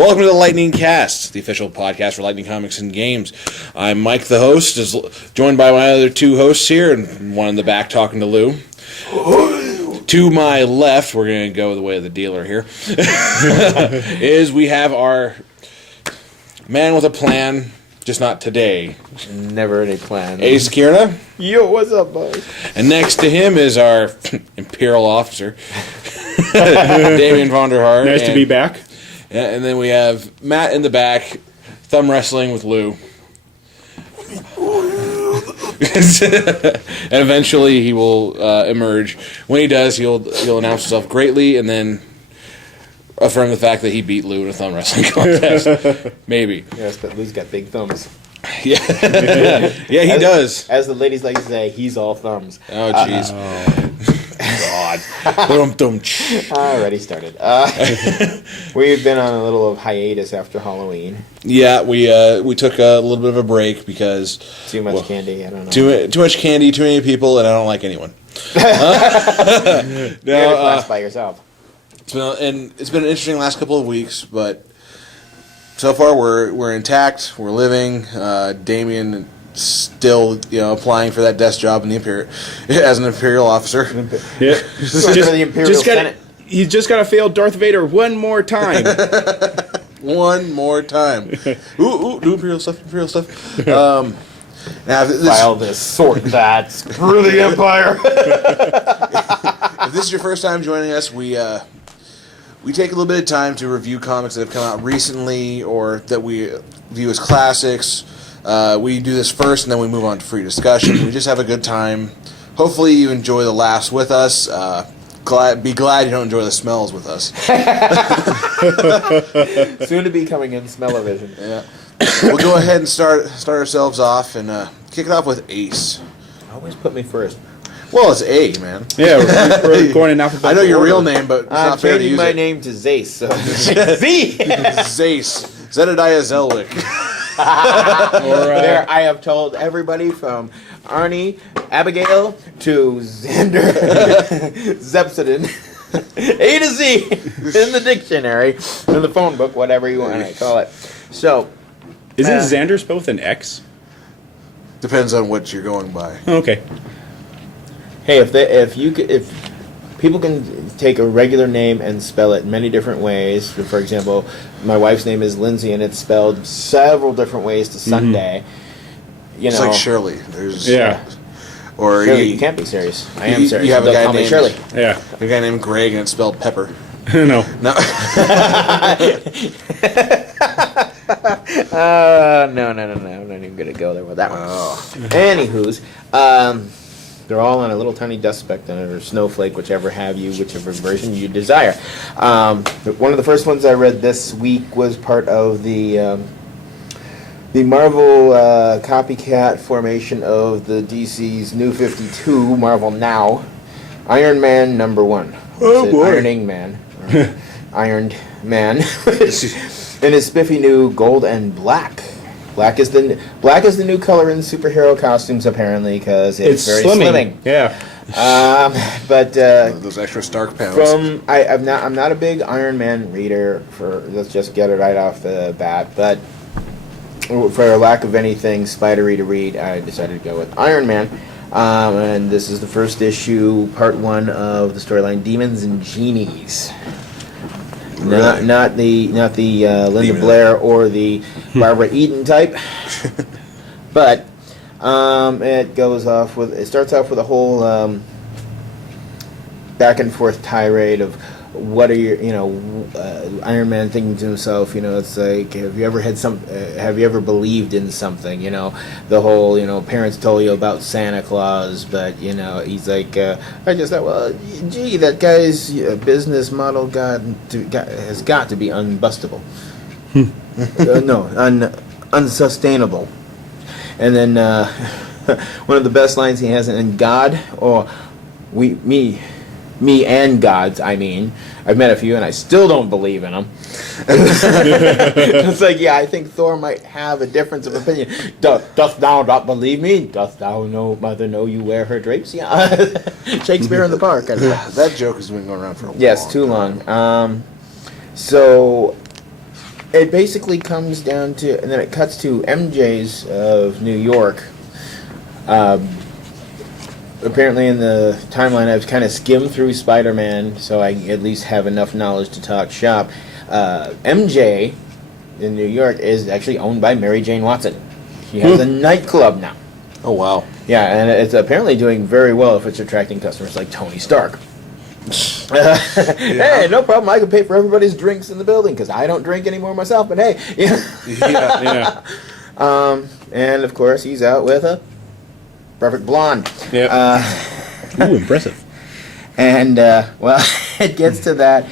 Welcome to the Lightning Cast, the official podcast for Lightning Comics and Games. I'm Mike, the host, joined by my other two hosts here, and one in the back talking to Lou. To my left, we're going to go the way of the dealer here, is we have our man with a plan, just not today. Never any plan. Ace Kierna. Yo, what's up, boys? And next to him is our Imperial Officer, Damien Vonderhaar. Nice to be back. And then we have Matt in the back, thumb wrestling with Lou. And eventually he will emerge. When he does, he'll announce himself greatly and then affirm the fact that he beat Lou in a thumb wrestling contest. Maybe. Yes, but Lou's got big thumbs. Yeah, yeah, he does. As the ladies like to say, he's all thumbs. Oh, jeez. God. Already started. We've been on a little of hiatus after Halloween. Yeah, we took a little bit of a break because Too much candy. I don't know. Too much candy, too many people, and I don't like anyone. You're in a class by yourself. It's been an interesting last couple of weeks, but so far we're intact. We're living. Damien still, applying for that desk job in the as an Imperial officer. Yeah. The Imperial Senate. He's just got to fail Darth Vader one more time. One more time. Ooh, do Imperial stuff. Now, File this, sort that, screw the Empire. If this is your first time joining us, we take a little bit of time to review comics that have come out recently or that we view as classics. We do this first, and then we move on to free discussion. We just have a good time. Hopefully you enjoy the laughs with us. Be glad you don't enjoy the smells with us. Soon to be coming in smell-o-vision. Yeah. We'll go ahead and start ourselves off and kick it off with Ace. Always put me first. Well, it's A, man. Yeah, we're going in alphabetical I know your order. real name, but it's I'm not fair to changing use my it. name to Zace. So Z. Zace. Zedediah Zelwick. There, I have told everybody from Arnie, Abigail to Xander, Zepsidin, A to Z in the dictionary, in the phone book, whatever you want to call it. So, Isn't Xander spelled with an X? Depends on what you're going by. Oh, okay. hey, if people can take a regular name and spell it many different ways. For example, my wife's name is Lindsay, and it's spelled several different ways to Sunday. It's like Shirley. There's Or Shirley, you can't be serious. I am serious. You have a Don't guy call me named Shirley. Yeah. A guy named Greg, and it's spelled Pepper. No. No. No. I'm not even gonna go there with that one. Anywho's, they're all on a little tiny dust speck or snowflake, whichever version you desire. One of the first ones I read this week was part of the Marvel copycat formation of the DC's New 52, Marvel Now, Iron Man #1. Oh, boy. Ironing Man. Or Ironed Man. In his spiffy new gold and black. Black is the new color in superhero costumes, apparently, because it's very slimming. Yeah. But Those extra Stark pounds. I'm not a big Iron Man reader. Let's just get it right off the bat. But for lack of anything spidery to read, I decided to go with Iron Man. And this is the first issue, part 1 of the storyline Demons and Genies. Really? Not the Linda Blair or the Barbara Eden type, but it starts off with a whole back and forth tirade of what are your Iron Man thinking to himself, it's like, have you ever believed in something, the whole, parents told you about Santa Claus, but, he's like, I just thought, well, gee, that guy's business model has got to be unbustable. Unsustainable. And then, one of the best lines he has in God, me and gods, I mean. I've met a few and I still don't believe in them. It's like, I think Thor might have a difference of opinion. Doth thou not believe me? Doth thou know you wear her drapes? Yeah. Shakespeare in the Park. That joke has been going around for a while. Yes, too long. So it basically comes down to, and then it cuts to MJ's of New York. Apparently in the timeline, I've kind of skimmed through Spider-Man, so I at least have enough knowledge to talk shop. MJ in New York is actually owned by Mary Jane Watson. She has a nightclub now. Oh, wow. Yeah, and it's apparently doing very well if it's attracting customers like Tony Stark. Hey, no problem. I can pay for everybody's drinks in the building because I don't drink anymore myself. But hey, Yeah. and of course he's out with a perfect blonde. Yeah. Ooh, impressive. And well, it gets to that.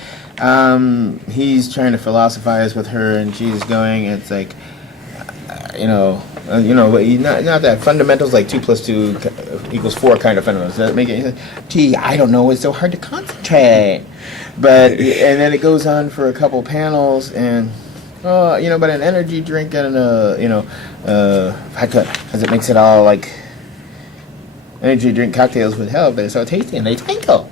He's trying to philosophize with her, and she's going. It's like, not that fundamentals like 2 + 2 = 4 kind of fundamentals. Does that make any sense? Gee, I don't know. It's so hard to concentrate. But and then it goes on for a couple panels, and but an energy drink and vodka, because it makes it all like energy drink cocktails would help. They're so tasty and they twinkle.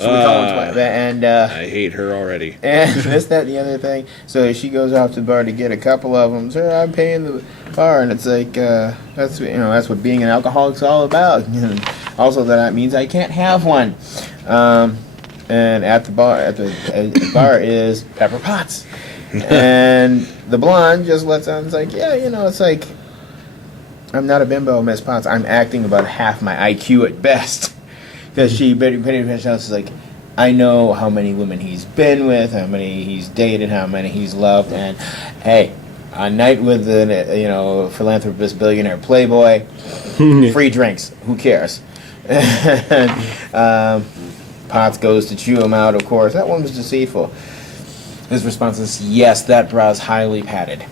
So we call them and I hate her already. and this, that, and the other thing. So she goes off to the bar to get a couple of them. So I'm paying the bar, and it's like that's what being an alcoholic's all about. And also, that means I can't have one. And at the bar is Pepper Potts, and the blonde just lets on. It's like, it's like I'm not a bimbo, Miss Potts. I'm acting about half my IQ at best. Because she pretty much is like, I know how many women he's been with, how many he's dated, how many he's loved, and hey, a night with a philanthropist, billionaire, playboy, free drinks. Who cares? And, Potts goes to chew him out. Of course, that one was deceitful. His response is, "Yes, that brow's highly padded."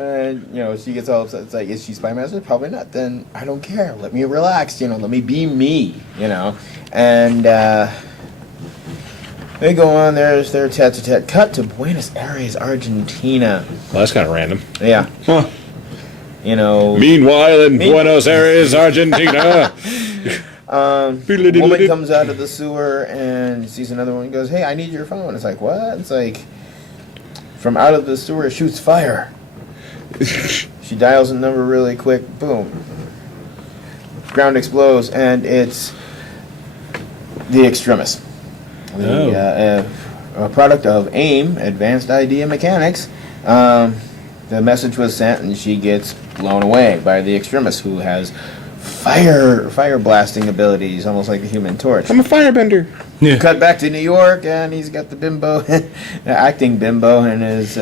And she gets all upset. It's like, is she spy master? Probably not. Then I don't care. Let me relax. Let me be me. And they go on. There's their tete-a-tete. Cut to Buenos Aires, Argentina. Well, that's kind of random. Yeah. Huh. Meanwhile, in Buenos Aires, Argentina. Woman comes out of the sewer and sees another one and goes, "Hey, I need your phone." It's like, what? It's like, from out of the sewer shoots fire. She dials a number really quick. Boom. Ground explodes, and it's the Extremis. A product of AIM, Advanced Idea Mechanics. The message was sent, and she gets blown away by the Extremis, who has fire blasting abilities, almost like the Human Torch. I'm a firebender. Yeah. Cut back to New York, and he's got the bimbo, acting bimbo, in his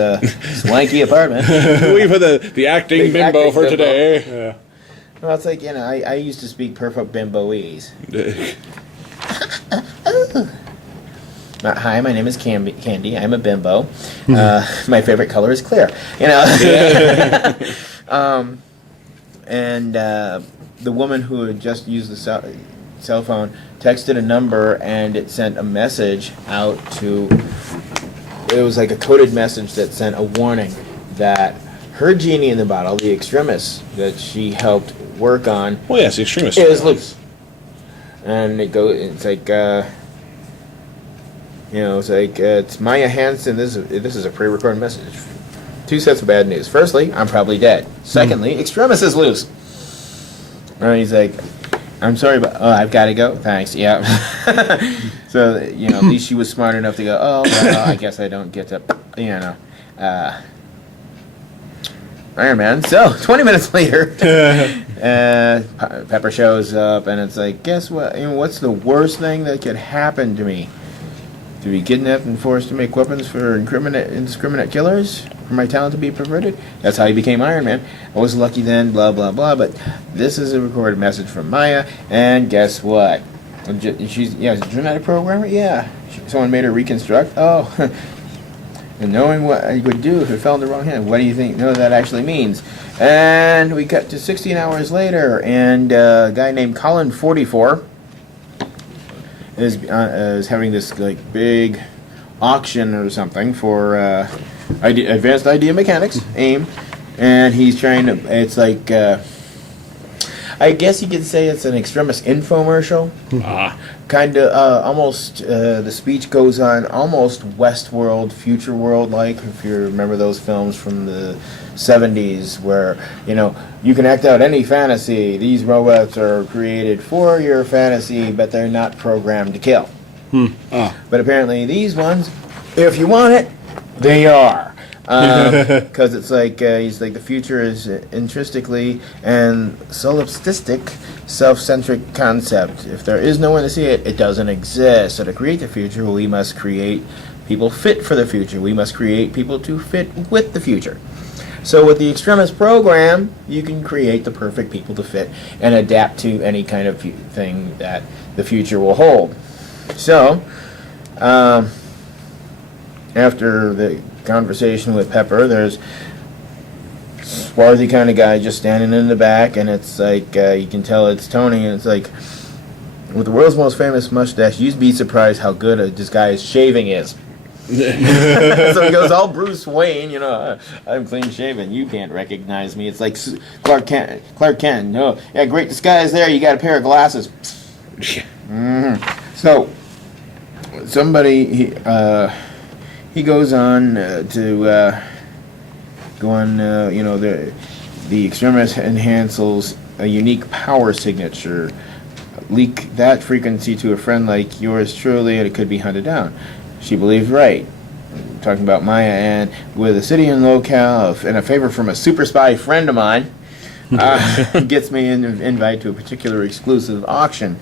swanky apartment. We for the acting bimbo for bimbo. today. Yeah. Well, it's like, I used to speak perfect bimboese. Hi, my name is Candy. I'm a bimbo. My favorite color is clear. And the woman who had just used the cell phone texted a number, and it sent a message out to. It was like a coded message that sent a warning that her genie in the bottle, the Extremis that she helped work on, Well, yes, the extremist is loose. And it's like. It's Maya Hansen. This is a pre-recorded message. 2 sets of bad news. Firstly, I'm probably dead. Secondly, Extremis is loose. And he's like, I'm sorry, but I've got to go. Thanks. Yeah. So at least she was smart enough to go. Oh, well, I guess I don't get to. Iron Man. So 20 minutes later, Pepper shows up, and it's like, guess what? What's the worst thing that could happen to me? To be kidnapped and forced to make weapons for indiscriminate killers? For my talent to be perverted? That's how he became Iron Man. I was lucky then, blah, blah, blah. But this is a recorded message from Maya, and guess what? She's a genetic programmer? Yeah. Someone made her reconstruct? Oh. And knowing what I would do if it fell in the wrong hand. What do you think that actually means? And we cut to 16 hours later, and a guy named Colin44 is having this like big auction or something for Advanced Idea Mechanics, AIM, and he's trying to. It's like I guess you could say it's an extremist infomercial. Kind of, almost, the speech goes on almost Westworld, Future World like, if you remember those films from the 70s where, you can act out any fantasy. These robots are created for your fantasy, but they're not programmed to kill. But apparently these ones, if you want it, they are. Because it's like, he's like, the future is intrinsically and solipsistic, self-centric concept. If there is no one to see it, it doesn't exist. So to create the future, we must create people fit for the future. We must create people to fit with the future. So with the extremist program, you can create the perfect people to fit and adapt to any kind of thing that the future will hold. So, after the conversation with Pepper, there's swarthy kind of guy just standing in the back, and it's like, you can tell it's Tony, and it's like, with the world's most famous mustache, you'd be surprised how good this guy's shaving is. So he goes all Bruce Wayne, I'm clean shaven, you can't recognize me. It's like Clark Kent, no, yeah, great disguise there, you got a pair of glasses. So somebody, he goes on to go on, the extremist enhances a unique power signature. Leak that frequency to a friend like yours truly, and it could be hunted down. She believed right. Talking about Maya, and with a city and locale and a favor from a super spy friend of mine, gets me an invite to a particular exclusive auction.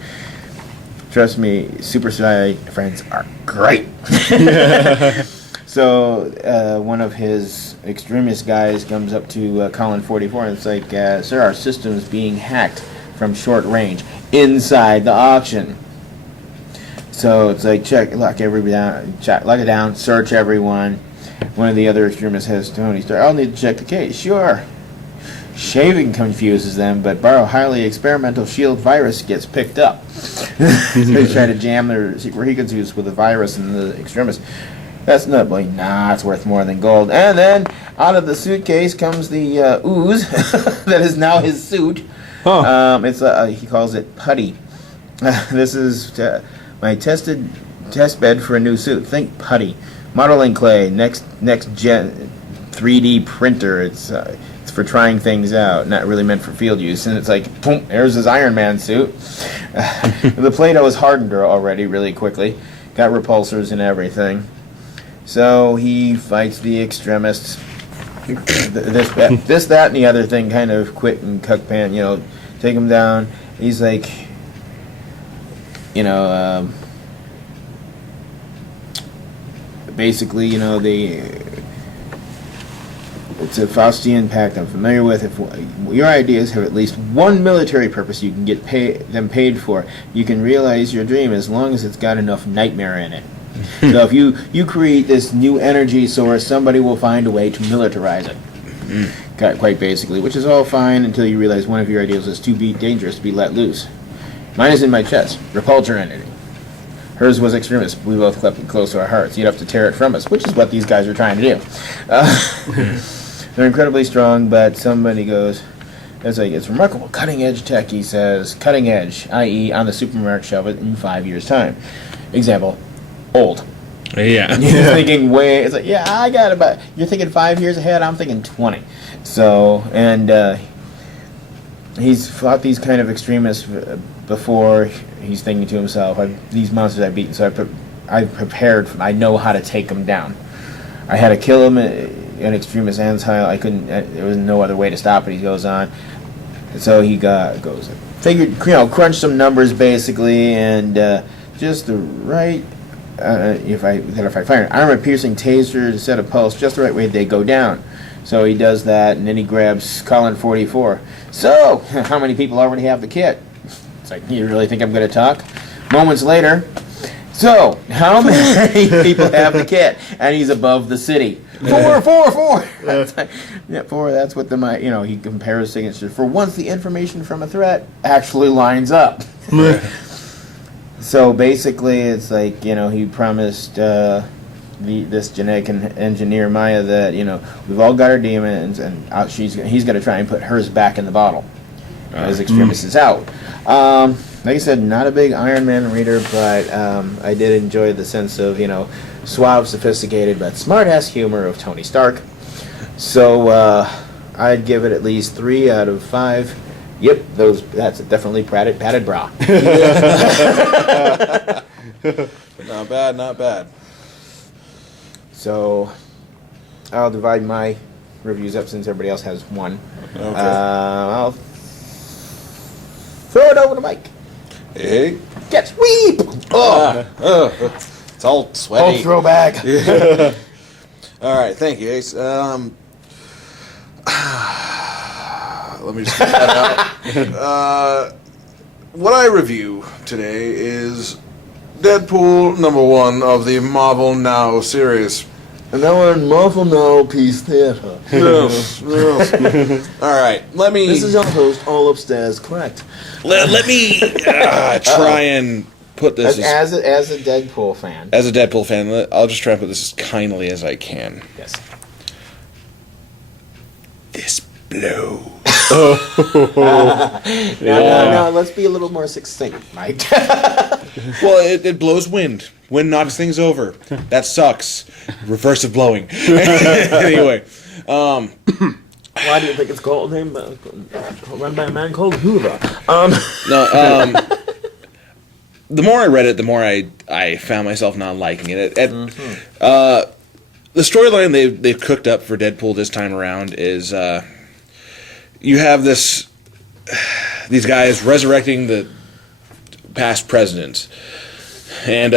Trust me, super spy friends are great. So one of his extremist guys comes up to Colin 44 and it's like, sir, our system's being hacked from short range inside the auction. So it's like, lock it down, search everyone. One of the other extremists has Tony start, I'll need to check the case. Sure. Shaving confuses them, but borrow highly experimental shield virus gets picked up. So he's trying to jam their secret frequencies with the virus and the extremists. That's not like, it's worth more than gold. And then out of the suitcase comes the ooze that is now his suit. It's he calls it putty. This is my test bed for a new suit. Think putty, modeling clay, next gen 3D printer. It's for trying things out, not really meant for field use. And it's like, boom, there's his Iron Man suit. The Play-Doh is hardened already really quickly. Got repulsors and everything. So he fights the extremists. This, that, and the other thing kind of quit and cuck pan, take him down. He's like, basically, it's a Faustian pact I'm familiar with. If your ideas have at least one military purpose you can get them paid for, you can realize your dream as long as it's got enough nightmare in it. So if you create this new energy source, somebody will find a way to militarize it. Quite basically, which is all fine until you realize one of your ideas is too dangerous to be let loose. Mine is in my chest, repulsor entity. Hers was extremist. We both kept it close to our hearts. You'd have to tear it from us, which is what these guys are trying to do. They're incredibly strong, but somebody goes, it's remarkable. Cutting edge tech, he says. Cutting edge, i.e. on the supermarket shelf in 5 years' time. Example, old. Yeah. You're thinking it's like, I got about, you're thinking 5 years ahead, I'm thinking 20. So, and he's fought these kind of extremists before. He's thinking to himself, these monsters I've beaten, so I've prepared, I know how to take them down. I had to kill him, an extremist antile. I couldn't, there was no other way to stop it. He goes on. So he goes, figured, crunch some numbers basically, and just the right, if I fire an armor-piercing taser to set a pulse just the right way, they go down. So he does that, and then he grabs Colin 44. So, how many people already have the kit? It's like, you really think I'm going to talk? Moments later, so, how many people have the kit? And he's above the city. 4. Yeah, 4, that's what he compares signatures. For once, the information from a threat actually lines up. So, basically, it's like, he promised this genetic engineer, Maya, that, we've all got our demons, and he's going to try and put hers back in the bottle. as Extremis is out. Like I said, not a big Iron Man reader, but I did enjoy the sense of, suave, sophisticated, but smart-ass humor of Tony Stark. So I'd give it at least 3 out of 5. Yep, that's definitely padded bra. Not bad, not bad. So I'll divide my reviews up since everybody else has one. Okay. I'll throw it over to Mike. Hey. Get sweep! It's all sweaty. Oh, throwback. All right, thank you, Ace. Let me just get that out. What I review today is Deadpool #1 of the Marvel Now series. And now we're in Marvel Now Peace Theater. Yes. All right, let me. This is your host, all upstairs, correct. Let me try and put this As a Deadpool fan. as a Deadpool fan. I'll just try and put this as kindly as I can. Yes. This blows. No, let's be a little more succinct, Mike. Well, it blows wind. Wind knocks things over. That sucks. Reverse of blowing. Anyway, Why do you think it's called run by a man called Hoover? The more I read it, the more I found myself not liking it. The storyline they've cooked up for Deadpool this time around is you have these guys resurrecting the past presidents, and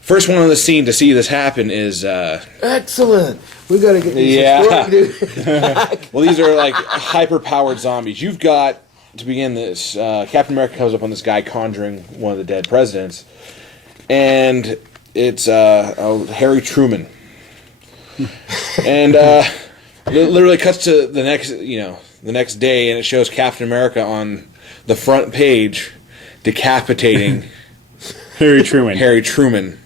first one on the scene to see this happen is Excellent. We gotta get these historic dudes back. well, these are like hyper-powered zombies. You've got, to begin this, Captain America comes up on this guy conjuring one of the dead presidents, and it's Harry Truman. And it literally cuts to the next day, and it shows Captain America on the front page decapitating Harry Truman. Harry Truman.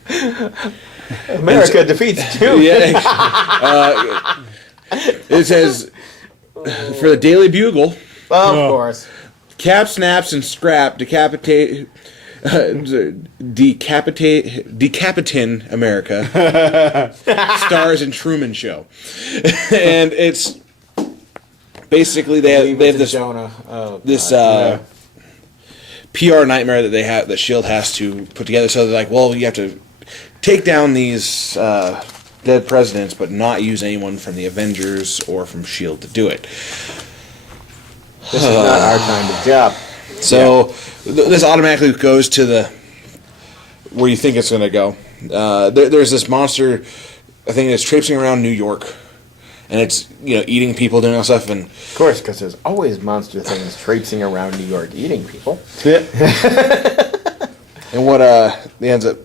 America defeats Doom. Yeah. It says for the Daily Bugle, Of course. Cap snaps and Scrap decapitin America stars in Truman Show, and it's basically they have this Jonah. Oh, this PR nightmare that Shield has to put together. So they're like, well, you have to take down these dead presidents, but not use anyone from the Avengers or from Shield to do it. This is not our kind of job. So this automatically goes to where you think it's going to go. There's this monster, I think it's traipsing around New York, and it's eating people, doing all stuff, and Of course, because there's always monster things traipsing around New York eating people. and what they ends up.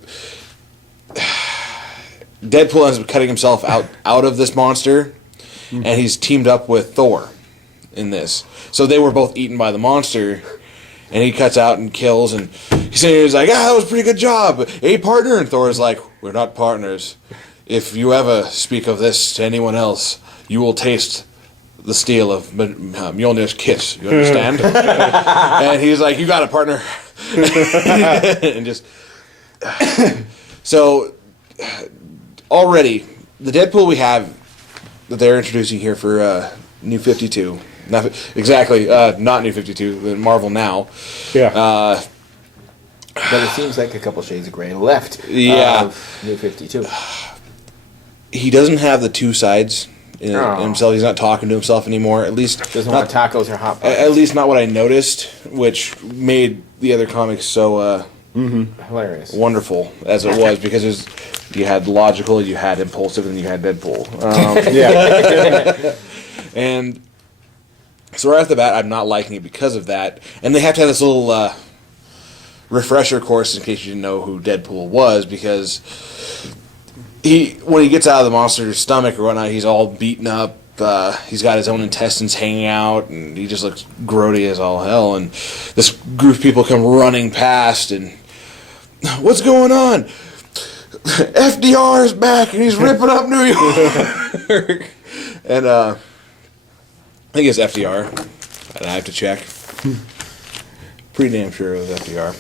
Deadpool ends up cutting himself out of this monster, and he's teamed up with Thor in this. So they were both eaten by the monster, and he cuts out and kills, and he's like, that was a pretty good job. Hey, partner? And Thor's like, we're not partners. If you ever speak of this to anyone else, you will taste the steel of Mjolnir's kiss. You understand? And he's like, you got it, partner. And just... So... Already, the Deadpool we have that they're introducing here for New 52, not exactly, not New 52, the Marvel Now. Yeah. But it seems like a couple shades of gray left of New 52. He doesn't have the two sides in himself. He's not talking to himself anymore. At least Doesn't want tacos or hot pockets. At least not what I noticed, which made the other comics so Hilarious. wonderful as it was, because you had logical, you had impulsive, and you had Deadpool. And so right off the bat, I'm not liking it because of that. And they have to have this little refresher course in case you didn't know who Deadpool was, because when he gets out of the monster's stomach or whatnot, he's all beaten up. He's got his own intestines hanging out, and he just looks grody as all hell. And this group of people come running past, and what's going on? FDR is back, and he's ripping up New York. And I think it's FDR. I have to check. Pretty damn sure it was FDR.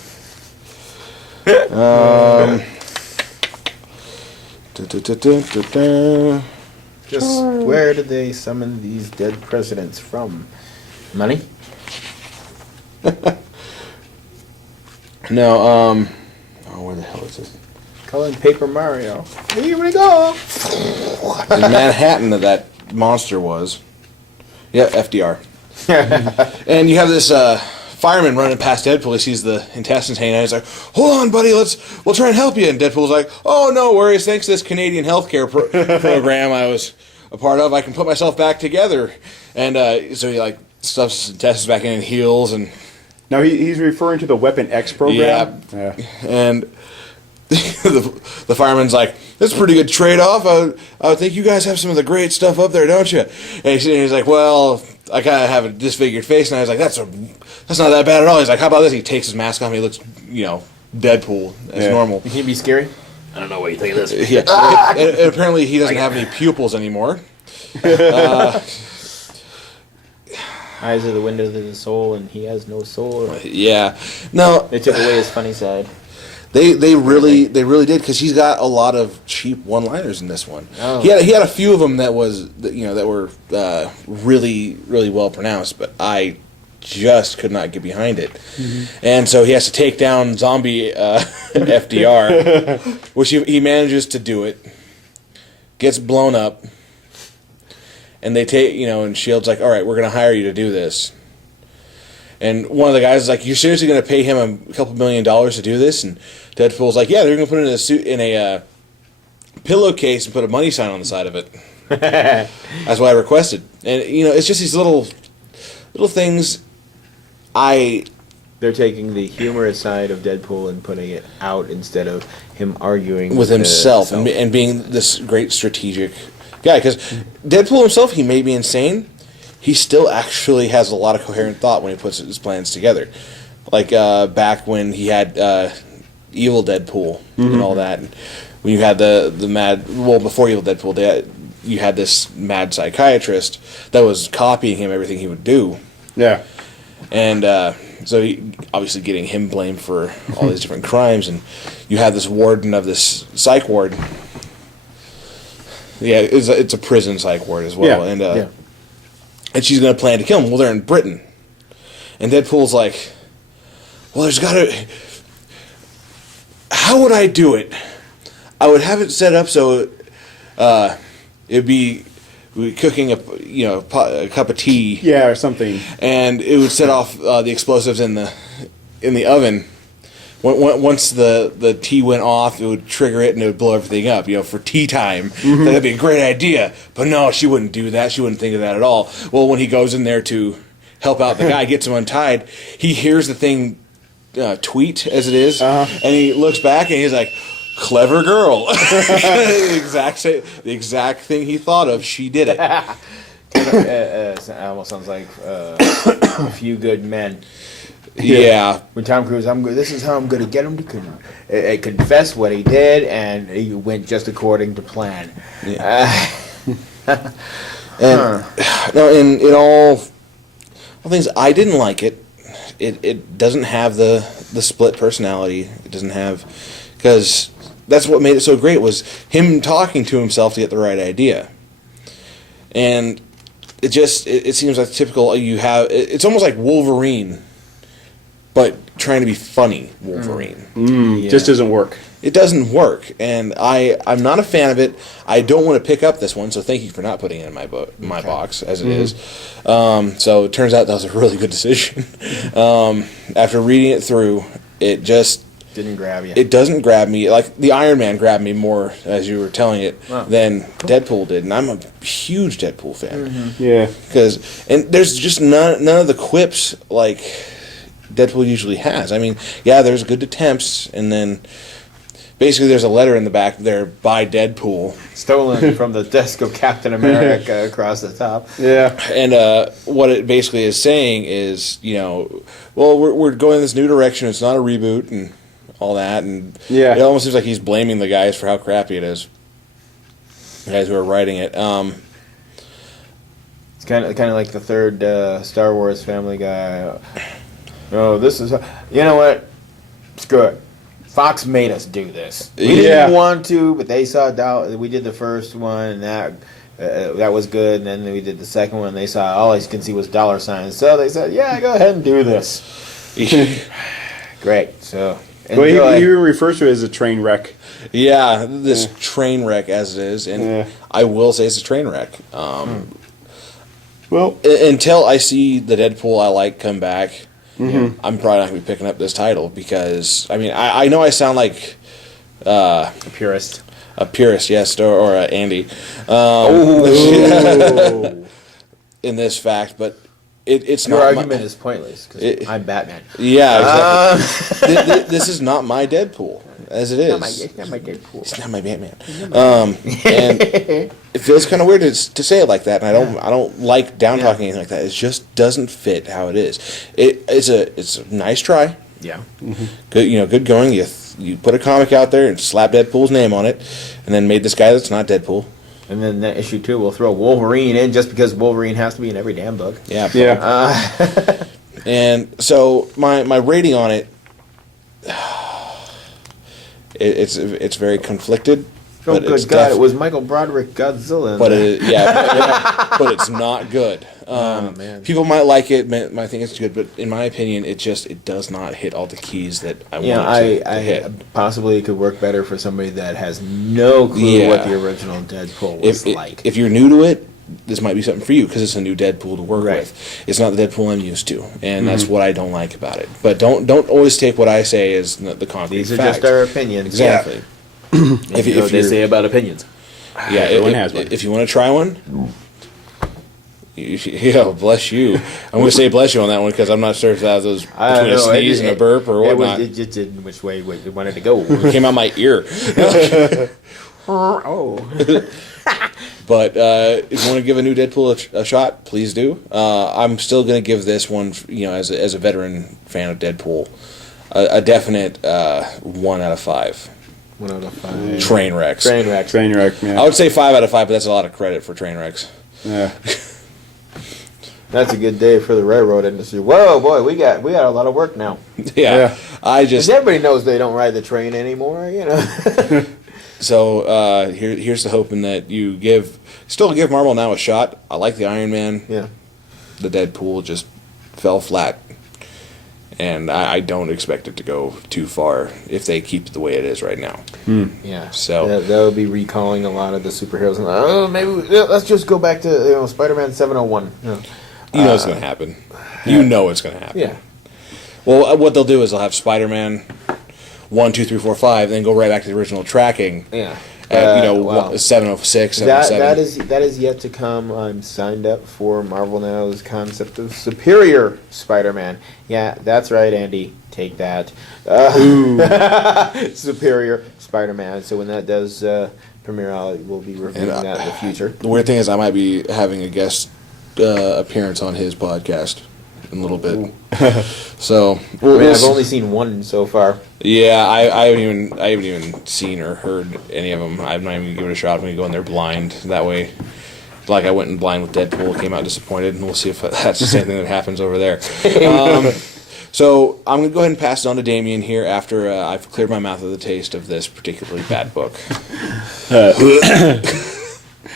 Just where did they summon these dead presidents from? Money? No, oh, where the hell is it? Calling Paper Mario. Here we go! In Manhattan, that monster was. Yeah, FDR. And you have this fireman running past Deadpool. He sees the intestines hanging out. He's like, "Hold on, buddy. We'll try and help you." And Deadpool's like, "Oh, no worries. Thanks to this Canadian healthcare program I was a part of, I can put myself back together." And so he like stuffs his intestines back in and heals. And Now he's referring to the Weapon X program. Yeah. And the fireman's like, "That's a pretty good trade-off. I would think you guys have some of the great stuff up there, don't you?" And he's like, "Well, I kind of have a disfigured face." And I was like, that's not that bad at all. He's like, "How about this?" He takes his mask off and he looks, Deadpool as normal. Can it be scary? I don't know what you think of this. Yeah. And apparently he doesn't have any pupils anymore. Eyes are the window to the soul, and he has no soul. Yeah. No. They took away his funny side. They really did, because he's got a lot of cheap one-liners in this one. Oh. He had a few of them that were really really well pronounced, but I just could not get behind it. Mm-hmm. And so he has to take down zombie FDR, which he manages to do it. Gets blown up, and they take and Shield's like, "All right, we're gonna hire you to do this." And one of the guys is like, "You're seriously going to pay him a couple $1 million to do this?" And Deadpool's like, "Yeah, they're going to put it in a pillowcase and put a money sign on the side of it." That's what I requested. And it's just these little things. They're taking the humorous side of Deadpool and putting it out instead of him arguing with himself and being this great strategic guy. Because Deadpool himself, he may be insane. He still actually has a lot of coherent thought when he puts his plans together. Like back when he had Evil Deadpool and all that. When you had the mad... Well, before Evil Deadpool, you had this mad psychiatrist that was copying him, everything he would do. Yeah. And so obviously getting him blamed for all these different crimes. And you have this warden of this psych ward. Yeah, it's a prison psych ward as well. Yeah. And she's going to plan to kill him. Well, they're in Britain. And Deadpool's like, "Well, there's got to... How would I do it? I would have it set up so it'd be cooking a cup of tea. Yeah, or something. And it would set off the explosives in the oven. Once the tea went off, it would trigger it and it would blow everything up, for tea time. Mm-hmm. That'd be a great idea. But no, she wouldn't do that. She wouldn't think of that at all. Well, when he goes in there to help out the guy, gets him untied, he hears the thing tweet as it is, and he looks back and he's like, "Clever girl." The exact thing he thought of, she did it. It almost sounds like A Few Good Men. Yeah. When Tom Cruise, this is how I'm going to get him to confess what he did, and he went just according to plan. Yeah. No, in all things, I didn't like it. It doesn't have the split personality. It doesn't have, because that's what made it so great, was him talking to himself to get the right idea. And it seems like typical. It's almost like Wolverine, but trying to be funny Wolverine. Just doesn't work. It doesn't work, and I'm not a fan of it. I don't want to pick up this one, so thank you for not putting it in my box as it is. So it turns out that was a really good decision. After reading it through, it just didn't grab you. It doesn't grab me. Like the Iron Man grabbed me more, as you were telling it, than Deadpool did, and I'm a huge Deadpool fan. Mm-hmm. Yeah, and there's just none of the quips like Deadpool usually has. I mean, yeah, there's good attempts, and then basically there's a letter in the back there by Deadpool. Stolen from the desk of Captain America across the top. Yeah. And what it basically is saying is, well, we're going this new direction. It's not a reboot and all that. And yeah, it almost seems like he's blaming the guys for how crappy it is. The guys who are writing it. It's kind of like the third Star Wars Family Guy. Oh, this is you know what? Screw it. Fox made us do this. We Yeah. didn't want to, but they saw we did the first one, and that was good. And then we did the second one. And they saw all I can see was dollar signs, so they said, "Yeah, go ahead and do this." Great. So Well, enjoy. he even refers to it as a train wreck. Yeah, this train wreck as it is, and Yeah. I will say it's a train wreck. Well, Until I see the Deadpool I like come back, I'm probably not going to be picking up this title because I know I sound like A purist. a purist, yes, or Andy, in this fact, but it's Your not argument is pointless because I'm Batman. Yeah, exactly. This is not my Deadpool, as it is. It's not my Deadpool. It's not my Batman. And it feels kind of weird to say it like that, and I don't like down talking anything like that. It just doesn't fit how it is. It's a nice try. Yeah. Good, good going. You put a comic out there and slap Deadpool's name on it, and then made this guy that's not Deadpool. And then that issue 2, we'll throw Wolverine in just because Wolverine has to be in every damn book. Yeah. yeah. And so my rating on it, it's very conflicted. Oh, but it's good God! It was Michael Broderick Godzilla. But but it's not good. Man. People might like it, might think it's good, but in my opinion, it does not hit all the keys that I want it to hit. Possibly it could work better for somebody that has no clue what the original Deadpool was like. If you're new to it, this might be something for you because it's a new Deadpool to work Right. with. It's not the Deadpool I'm used to, and that's what I don't like about it. But don't always take what I say as the concrete These are fact. just our opinions. Exactly. If you know what they say about opinions. Yeah, Everyone has one. If you want to try one, bless you. I'm going to say bless you on that one because I'm not sure if that was between a sneeze and a burp or whatnot. It just didn't which way it wanted to go. It came out my ear. Oh. But if you want to give a new Deadpool a shot, please do. I'm still going to give this one, as a veteran fan of Deadpool, a definite 1 out of 5. 1 out of 5. Train wrecks. Train wrecks. Train wreck, man. I would say 5 out of 5, but that's a lot of credit for train wrecks. Yeah. That's a good day for the railroad industry. Whoa, boy, we got a lot of work now. Yeah. Because everybody knows they don't ride the train anymore, So here's the hoping that you still give Marvel now a shot. I like the Iron Man. Yeah. The Deadpool just fell flat. And I don't expect it to go too far if they keep it the way it is right now. Yeah. So they'll be recalling a lot of the superheroes. And maybe let's just go back to Spider-Man 701. you know it's going to happen. You know it's going to happen. Yeah. Well, what they'll do is they'll have Spider-Man 1, 2, 3, 4, 5, then go right back to the original tracking. Yeah. At, Wow. 706, That 707. that is yet to come. I'm signed up for Marvel Now's concept of Superior Spider-Man. Yeah, that's right, Andy. Take that. Superior Spider-Man. So when that does premiere, we'll be reviewing that in the future. The weird thing is I might be having a guest appearance on his podcast in a little bit. So I've only seen one so far. Yeah, I haven't even seen or heard any of them. I'm not even gonna give it a shot. I'm gonna go in there blind. That way, like I went in blind with Deadpool, came out disappointed, and we'll see if that's the same thing that happens over there. So I'm gonna go ahead and pass it on to Damien here after I've cleared my mouth of the taste of this particularly bad book.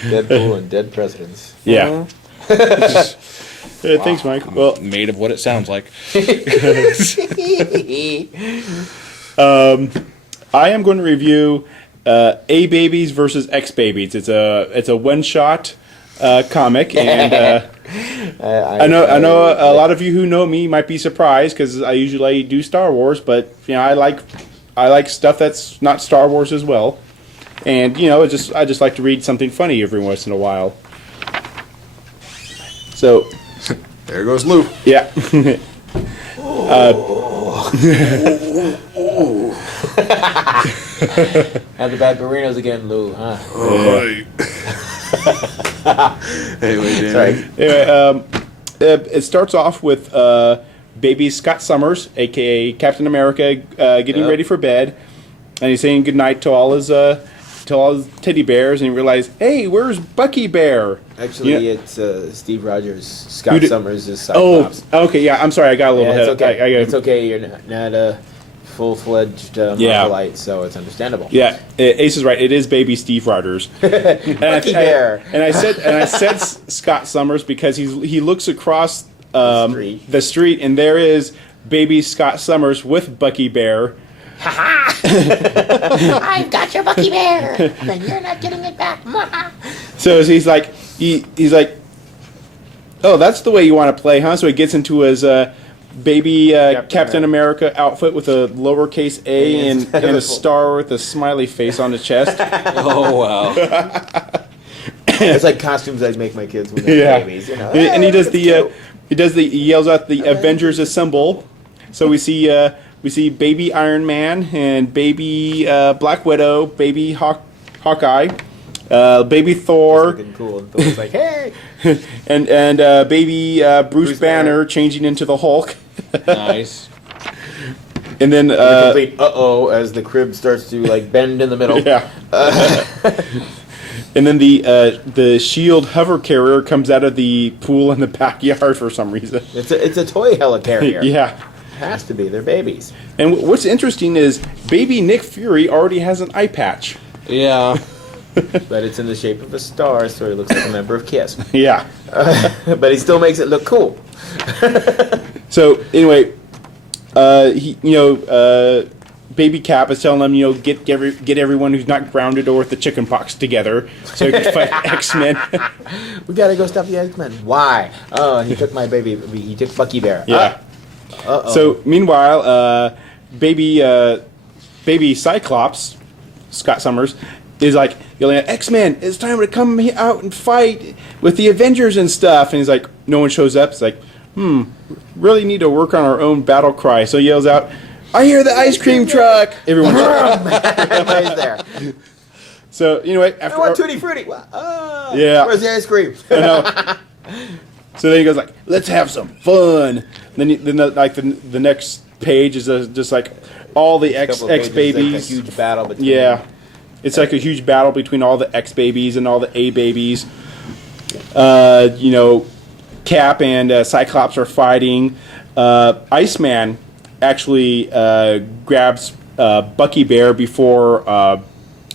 Deadpool and Dead Presidents. Yeah. Thanks, Mike. Well, Made of what it sounds like. I am going to review A Babies versus X Babies. It's a one shot comic, and I know a lot of you who know me might be surprised because I usually do Star Wars, but I like stuff that's not Star Wars as well, and I just like to read something funny every once in a while. So. There goes Lou. Yeah. Have the bad burritos again, Lou, huh? Anyway, Damien. Sorry. Anyway, it starts off with baby Scott Summers, a.k.a. Captain America, getting ready for bed, and he's saying goodnight to all his to all his teddy bears, and you realize, hey, where's Bucky Bear? Actually, Yeah. it's Steve Rogers. Scott Summers is Oh, Cyclops. okay, yeah. I'm sorry, I got a little Yeah, ahead. it's okay. I It's okay. You're not a full-fledged Marvelite, so it's understandable. Yeah, Ace is right. It is baby Steve Rogers. Bucky Bear. And I said Scott Summers because he looks across the street, and there is baby Scott Summers with Bucky Bear. I've got your Bucky Bear, and you're not getting it back. So he's like, oh, that's the way you want to play, huh? So he gets into his baby Captain America outfit with a lowercase a and a star with a smiley face on his chest. Oh wow! It's like costumes I'd make my kids when they're babies. You know? And he does he yells out the Avengers Assemble. So we see baby Iron Man and baby Black Widow, baby Hawkeye, baby Thor, Looking cool. And Thor's like, hey. and baby Bruce Banner changing into the Hulk. Nice. And then Complete as the crib starts to like bend in the middle. yeah. And then the Shield hover carrier comes out of the pool in the backyard for some reason. It's a toy helicarrier. Yeah. It has to be. They're babies. And what's interesting is baby Nick Fury already has an eye patch. Yeah. But it's in the shape of a star, so he looks like a member of KISS. Yeah. But he still makes it look cool. So anyway, Baby Cap is telling them, get everyone who's not grounded or with the chicken pox together so he can fight X-Men. We gotta go stop the X-Men. Why? Oh, he took my baby. He took Bucky Bear. Yeah. Uh-oh. So meanwhile, baby Cyclops, Scott Summers, is like yelling at X-Men, it's time to come out and fight with the Avengers and stuff. And he's like, no one shows up. It's like, really need to work on our own battle cry. So he yells out, I hear the ice cream truck. Everyone Everybody's there. So anyway, I after want Tutti Frutti. Yeah. Where's the ice cream? so then he goes like, let's have some fun. And then the next page is just like all the X babies. Like a huge battle between Yeah. It's like a huge battle between all the X babies and all the A babies. Cap and Cyclops are fighting. Iceman actually grabs Bucky Bear before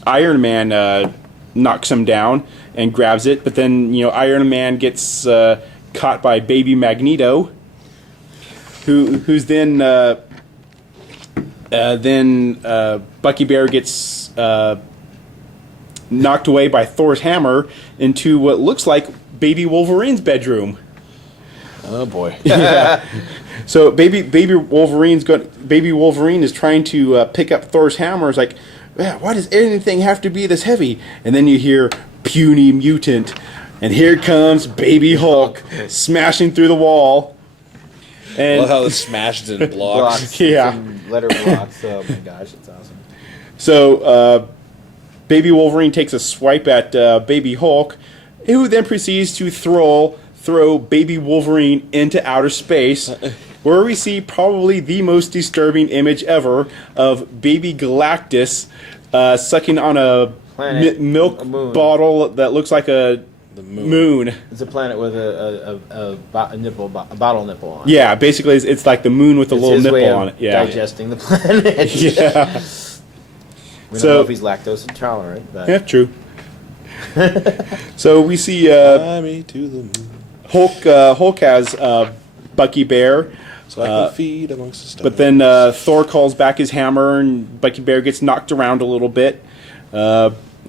Iron Man knocks him down and grabs it. But then, Iron Man gets caught by baby Magneto, who's then Bucky Bear gets knocked away by Thor's hammer into what looks like baby Wolverine's bedroom. Oh boy. Yeah. So baby Wolverine is trying to pick up Thor's hammer. It's like, why does anything have to be this heavy? And then you hear puny mutant, and here comes baby Hulk smashing through the wall. And I love how it's smashed in blocks. Yeah. Some letter blocks. Oh my gosh, it's awesome. So baby Wolverine takes a swipe at baby Hulk, who then proceeds to throw baby Wolverine into outer space, where we see probably the most disturbing image ever of baby Galactus sucking on a milk bottle that looks like the moon. It's a planet with a bottle nipple on it. Yeah, basically it's like the moon with a little his way nipple of on it. Yeah. digesting the planet. Yeah. We don't know if he's lactose intolerant, but Yeah, true. So we see Fly me to the moon, Hulk has Bucky Bear. so I can feed amongst the stars. But then Thor calls back his hammer, and Bucky Bear gets knocked around a little bit.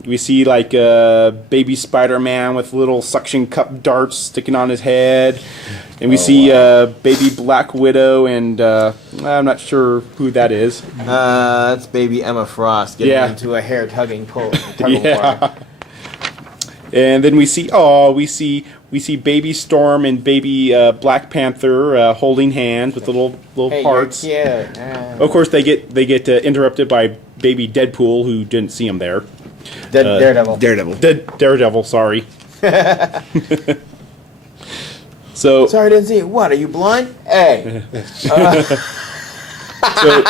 We see like baby Spider-Man with little suction cup darts sticking on his head, and we see baby Black Widow, and I'm not sure who that is. that's baby Emma Frost getting Yeah. into a hair tugging pull. Yeah. And then we see baby Storm and baby Black Panther holding hands with little hearts. Yeah. Of course, they get interrupted by baby Deadpool, who didn't see him there. Daredevil. Daredevil, sorry. So Sorry, I didn't see it. What? Are you blind? Hey. So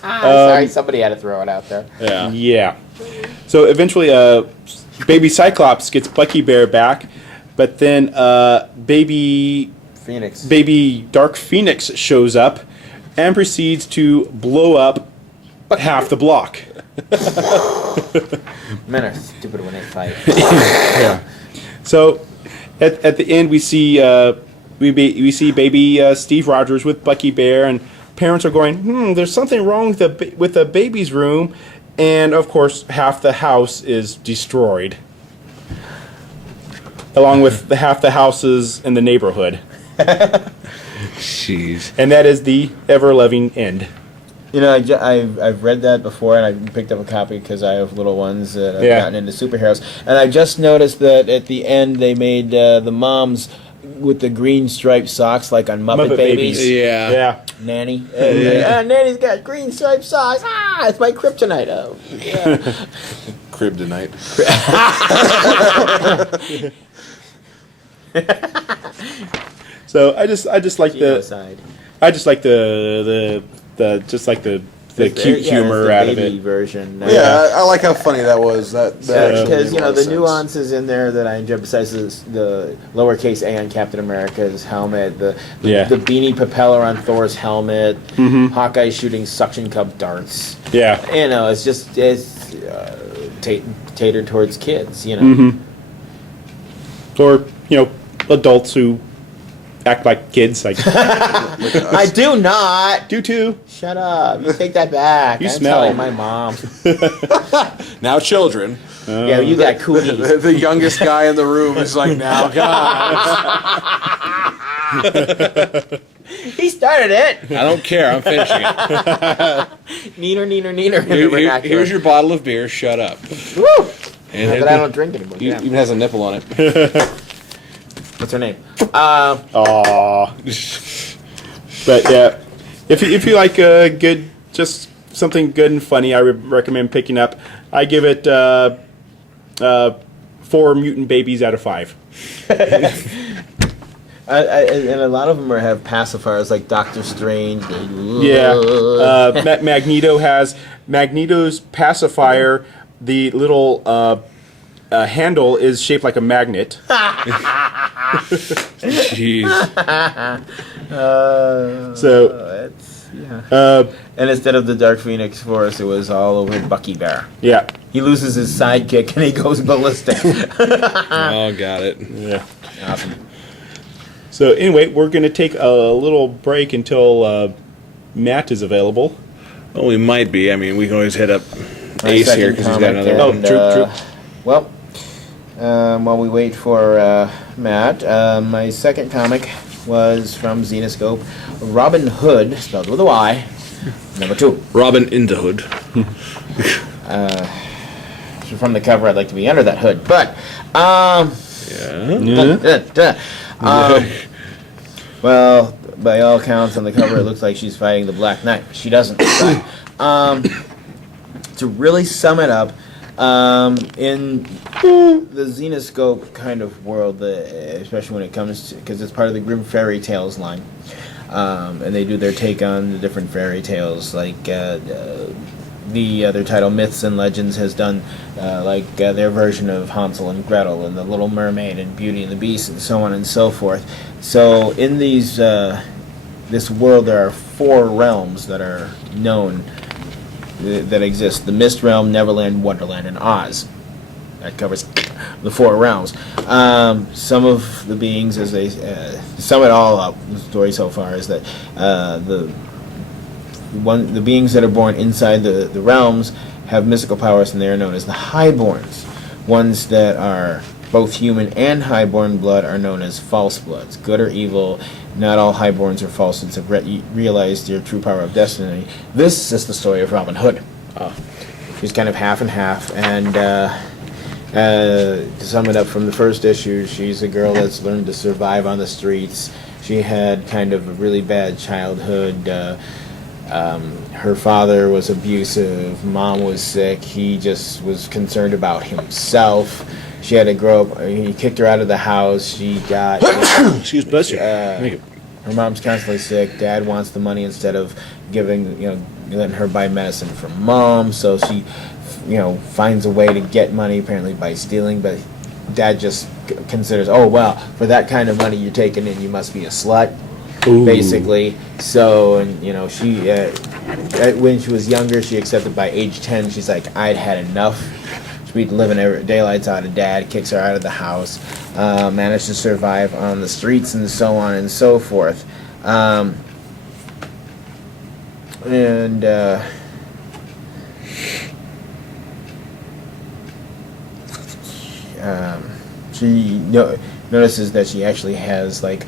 Sorry, somebody had to throw it out there. Yeah. yeah. So eventually, baby Cyclops gets Bucky Bear back, but then baby Dark Phoenix shows up and proceeds to blow up half the block. Men are stupid when they fight. Yeah. So at the end, we see we see baby Steve Rogers with Bucky Bear, and parents are going, there's something wrong with the baby's room, and of course half the house is destroyed, along with half the houses in the neighborhood. Jeez. And that is the ever-loving end. You know, I've read that before, and I picked up a copy because I have little ones that have gotten into superheroes. And I just noticed that at the end they made the moms with the green striped socks, like on Muppet Babies. Yeah. Yeah. Nanny. Nanny's got green striped socks. Ah, it's my kryptonite. Oh, yeah. Kryptonite. So I just like Genocide. the cute humor out of it. Version. Yeah, I like how funny that was. That Because actually made a lot the of sense. nuances in there that I enjoy, besides the lowercase a on Captain America's helmet, the beanie propeller on Thor's helmet, Hawkeye shooting suction cup darts. Yeah. It's just catered towards kids. Or adults who act like kids. Like I do not. do too. Shut up! You take that back. You I'm smell. telling my mom. Now children. Yeah, you got cooties. The youngest guy in the room is like, now, God. He started it. I don't care. I'm finishing it. Neener. Here's your bottle of beer. Shut up. Woo! And But I don't drink anymore. it Yeah. even has a nipple on it. What's her name? Aww. But yeah, if you like good, just something good and funny, I would recommend picking up. I give it 4 mutant babies out of 5. And a lot of them have pacifiers like Doctor Strange. Yeah. Magneto has Magneto's pacifier. The little handle is shaped like a magnet. Jeez. And instead of the Dark Phoenix Force, it was all over Bucky Bear. Yeah. He loses his sidekick and he goes ballistic. Oh, got it. Yeah. Awesome. So anyway, we're going to take a little break until Matt is available. Well, we might be. I mean, we can always hit up My Ace here second because he's got comic, another. and, true. Well, while we wait for Matt, my second comic was from Zenoscope, Robin Hood, spelled with a Y, number 2. Robin in the Hood. From the cover, I'd like to be under that hood, but well, by all accounts on the cover, it looks like she's fighting the Black Knight. She doesn't. But, to really sum it up, in the Zenoscope kind of world, especially when it comes to, because it's part of the Grimm Fairy Tales line, and they do their take on the different fairy tales, like the other title, Myths and Legends, has done their version of Hansel and Gretel and the Little Mermaid and Beauty and the Beast and so on and so forth. So in this world, there are 4 realms that are known that exist: the Mist Realm, Neverland, Wonderland, and Oz. That covers the 4 realms. Some of the beings, as they sum it all up, the story so far is that the beings that are born inside the realms have mystical powers, and they are known as the Highborns. Ones that are both human and highborn blood are known as false bloods. Good or evil, not all highborns are false and have realized their true power of destiny. This is the story of Robin Hood. She's kind of half and half, and to sum it up from the first issue, she's a girl that's learned to survive on the streets. She had kind of a really bad childhood. Her father was abusive, mom was sick, he just was concerned about himself. She had to grow up, he kicked her out of the house, she got... Excuse me. Bless you. her mom's constantly sick. Dad wants the money instead of letting her buy medicine for mom. So she, finds a way to get money apparently by stealing. But Dad just considers, oh well, for that kind of money you're taking in, you must be a slut, basically. So she, when she was younger, she accepted. By age 10, she's like, I'd had enough. She'd be living every daylights out of Dad, kicks her out of the house, managed to survive on the streets and so on and so forth. She notices that she actually has like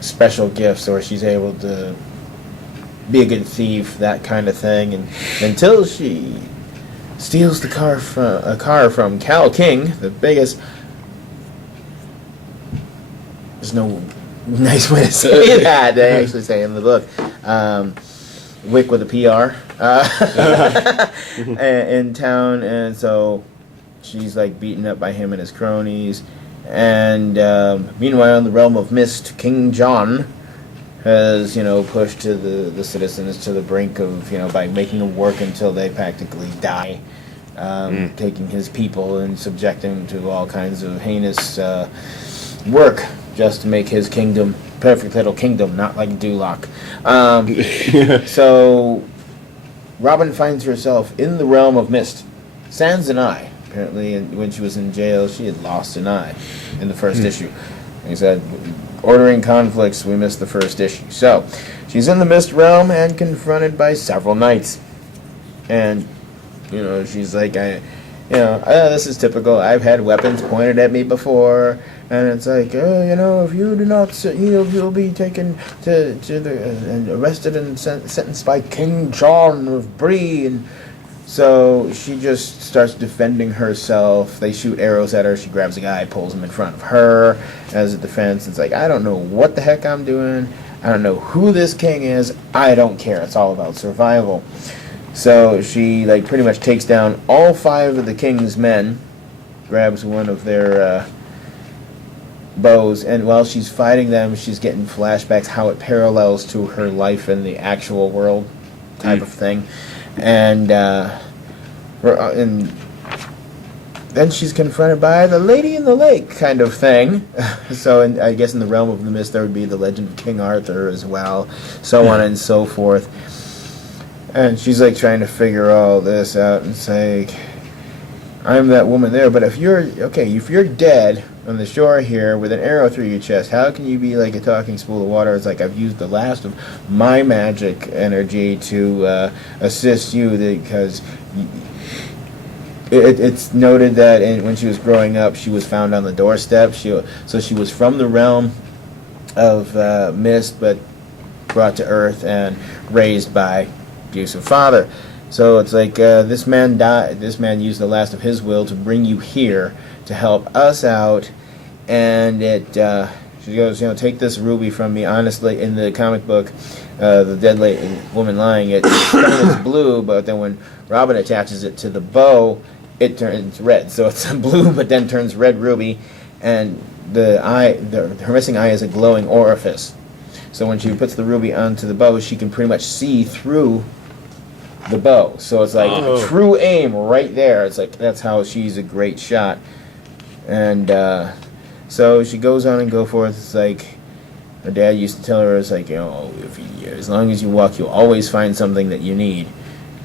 special gifts, or she's able to be a good thief, that kind of thing, and until she steals a car from Cal King, the biggest. There's no nice way to say that. They actually say in the book, Wick with a PR in town, and so she's like beaten up by him and his cronies. And meanwhile, in the realm of mist, King John has pushed to the citizens to the brink of by making them work until they practically die, taking his people and subjecting them to all kinds of heinous work just to make his kingdom perfect little kingdom, not like Duloc. So Robin finds herself in the realm of mist, sans an eye. Apparently, when she was in jail, she had lost an eye in the first issue. He said, ordering conflicts, we missed the first issue. So, she's in the mist realm and confronted by several knights. And, she's like, this is typical. I've had weapons pointed at me before. And it's like, if you do not, you'll be taken to and arrested and sentenced by King John of Bree. And so she just starts defending herself. They shoot arrows at her. She grabs a guy, pulls him in front of her as a defense. It's like, I don't know what the heck I'm doing. I don't know who this king is. I don't care. It's all about survival. So she pretty much takes down all 5 of the king's men, grabs one of their bows, and while she's fighting them, she's getting flashbacks how it parallels to her life in the actual world type of thing. And then she's confronted by the Lady in the Lake kind of thing. So I guess in the realm of the mist there would be the legend of King Arthur as well, so on and so forth. And she's trying to figure all this out and say, I'm that woman there, but if you're dead on the shore here with an arrow through your chest, how can you be like a talking spool of water? It's like I've used the last of my magic energy to assist you, because it's noted that when she was growing up, she was found on the doorstep. So she was from the realm of mist, but brought to earth and raised by abusive father. So it's like this man died. This man used the last of his will to bring you here to help us out, and she goes, take this ruby from me. Honestly, in the comic book, the dead woman lying, it's blue, but then when Robin attaches it to the bow, it turns red. So it's blue, but then turns red ruby, and her missing eye is a glowing orifice. So when she puts the ruby onto the bow, she can pretty much see through the bow. So it's like true aim right there. It's like that's how she's a great shot. And so she goes on and go forth. It's like her dad used to tell her, it's like, as long as you walk, you'll always find something that you need.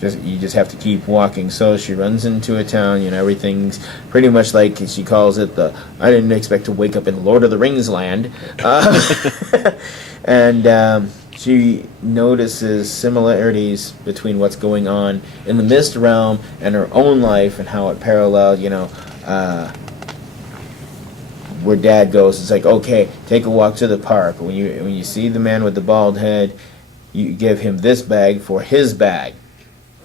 You just have to keep walking. So she runs into a town, everything's pretty much like she calls it I didn't expect to wake up in Lord of the Rings land. And she notices similarities between what's going on in the Mist realm and her own life, and how it paralleled, where Dad goes. It's like, okay, take a walk to the park. When you see the man with the bald head, you give him this bag for his bag.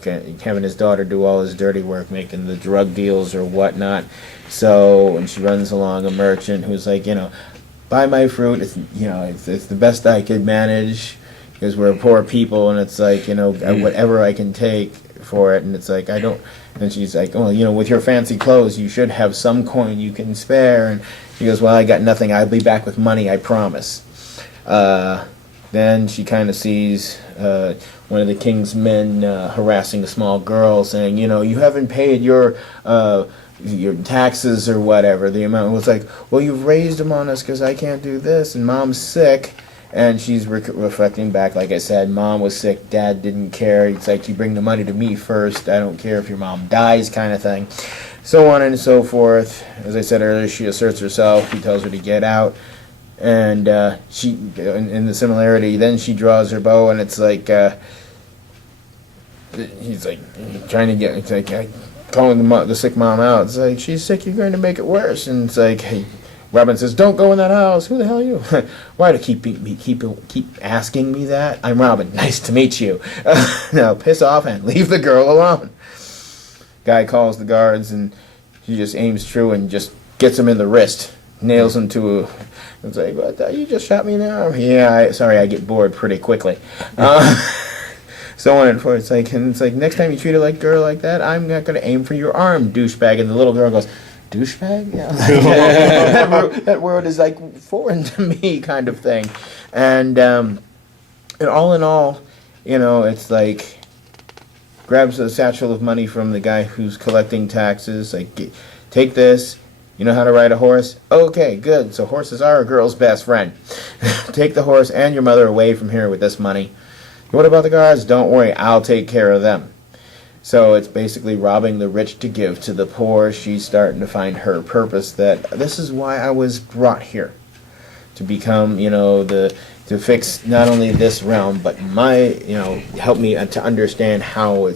Okay, having his daughter do all his dirty work, making the drug deals or whatnot. So when she runs along a merchant who's like, buy my fruit. It's it's the best I could manage, because we're poor people, and it's like whatever I can take for it. And it's like I don't. And she's like, well, with your fancy clothes, you should have some coin you can spare. And she goes, well, I got nothing. I'll be back with money, I promise. Then she kind of sees one of the king's men harassing a small girl, saying, you haven't paid your taxes or whatever. The amount was like, well, you've raised them on us because I can't do this, and mom's sick. And she's reflecting back, like I said, mom was sick, dad didn't care. It's like, you bring the money to me first. I don't care if your mom dies, kind of thing. So on and so forth. As I said earlier, she asserts herself. He tells her to get out. And she, in the similarity, then she draws her bow, and it's like, he's like, trying to get, it's like, calling the sick mom out. It's like, she's sick, you're going to make it worse. And it's like, hey, Robin says, don't go in that house. Who the hell are you? Why do keep asking me that? I'm Robin. Nice to meet you. Now piss off and leave the girl alone. Guy calls the guards, and he just aims true and just gets him in the wrist. Nails him to a... It's like, what? You just shot me in the arm? Yeah, sorry, I get bored pretty quickly. So on and forth. It's like, next time you treat a girl like that, I'm not going to aim for your arm, douchebag. And the little girl goes, douchebag? Yeah. that word is like foreign to me, kind of thing. And all in all, it's like, grabs a satchel of money from the guy who's collecting taxes. Like, take this. You know how to ride a horse? Okay, good. So horses are a girl's best friend. Take the horse and your mother away from here with this money. What about the guards? Don't worry, I'll take care of them. So it's basically robbing the rich to give to the poor. She's starting to find her purpose, that this is why I was brought here. To become, to fix not only this realm, but help me to understand how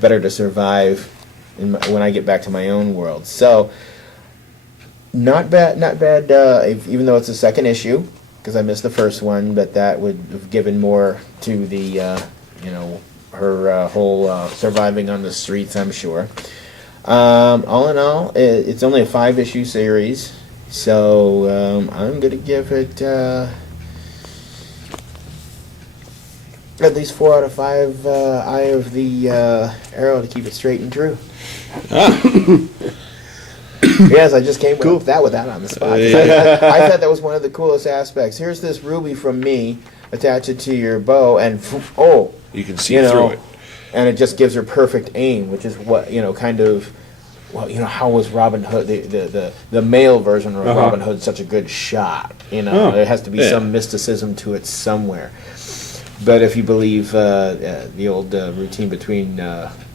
better to survive when I get back to my own world. So, not bad, even though it's a second issue, because I missed the first one, but that would have given more to the, her whole surviving on the streets, I'm sure. All in all, it's only a 5-issue series, so I'm going to give it at least 4 out of 5 Eye of the Arrow to keep it straight and true. Yes, I just came with that on the spot. I thought that was one of the coolest aspects. Here's this ruby from me, attach it to your bow, and you can see through it. And it just gives her perfect aim, which is what, how was Robin Hood, the male version of Robin Hood, such a good shot? There has to be some mysticism to it somewhere. But if you believe the old routine between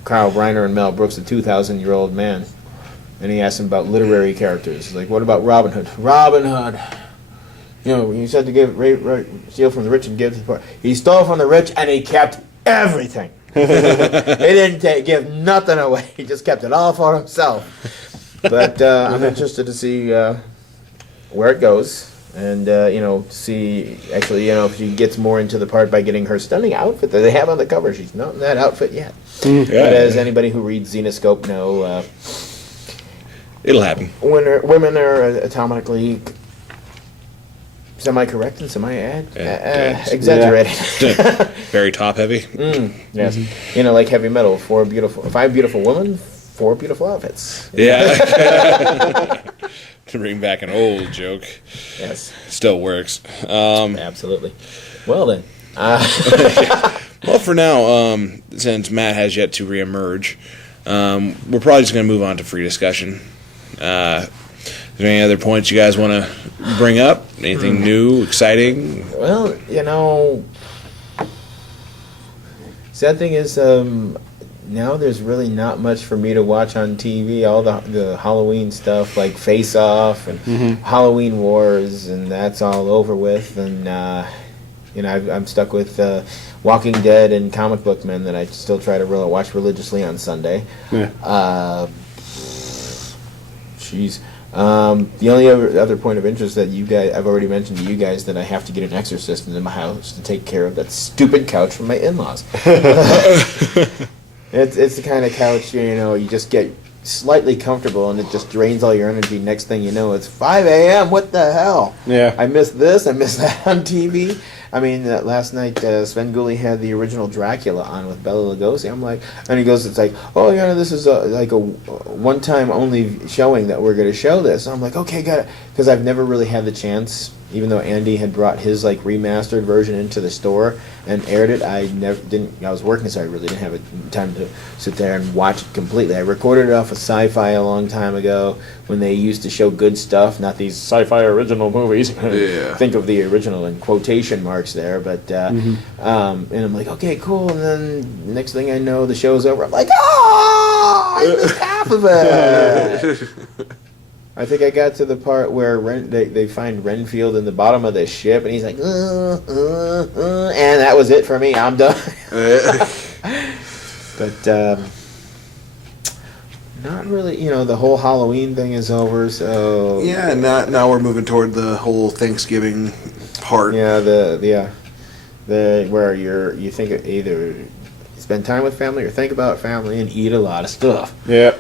Carl Reiner and Mel Brooks, a 2,000-year-old man, and he asked him about literary characters. He's like, what about Robin Hood? Robin Hood. You said to steal from the rich and give to the poor. He stole from the rich and he kept everything. He didn't give nothing away. He just kept it all for himself. But I'm interested to see where it goes. And, see, actually, if she gets more into the part by getting her stunning outfit that they have on the cover. She's not in that outfit yet. Yeah. But as anybody who reads Xenoscope know... it'll happen. Women are atomically semi-correct and exaggerated. Very top-heavy. Yes. Like heavy metal, 5 beautiful women, 4 beautiful outfits. Yeah. To bring back an old joke. Yes. Still works. Absolutely. Well, then. Well, for now, since Matt has yet to reemerge, we're probably just going to move on to free discussion. Is there any other points you guys want to bring up? Anything new, exciting? Well, sad thing is, now there's really not much for me to watch on TV. All the Halloween stuff, like Face Off and Halloween Wars, and that's all over with. And I'm stuck with Walking Dead and Comic Book Men that I still try to watch religiously on Sunday. Yeah. Jeez. The only other point of interest that I've already mentioned to you guys, that I have to get an exorcist into my house to take care of that stupid couch from my in-laws. It's the kind of couch, you just get slightly comfortable and it just drains all your energy. Next thing you know, it's 5 a.m. What the hell? Yeah. I missed this. I missed that on TV. I mean, last night Sven Gulli had the original Dracula on with Bela Lugosi. I'm like, and he goes, it's like, oh yeah, this is like a one-time only showing that we're going to show this. And I'm like, okay, got it, because I've never really had the chance even though Andy had brought his like remastered version into the store and aired it, I never didn't. I was working, so I really didn't have time to sit there and watch it completely. I recorded it off of Sci-Fi a long time ago when they used to show good stuff, not these sci-fi original movies. Yeah. Think of the original in quotation marks there, but and I'm like, okay, cool. And then next thing I know, the show's over. I'm like, oh, I missed half of it. I think I got to the part where they find Renfield in the bottom of the ship, and he's like, and that was it for me. I'm done. But not really. You know, the whole Halloween thing is over. So Yeah, now we're moving toward the whole Thanksgiving part. yeah, the where you think of either spend time with family or think about family and eat a lot of stuff. Yeah.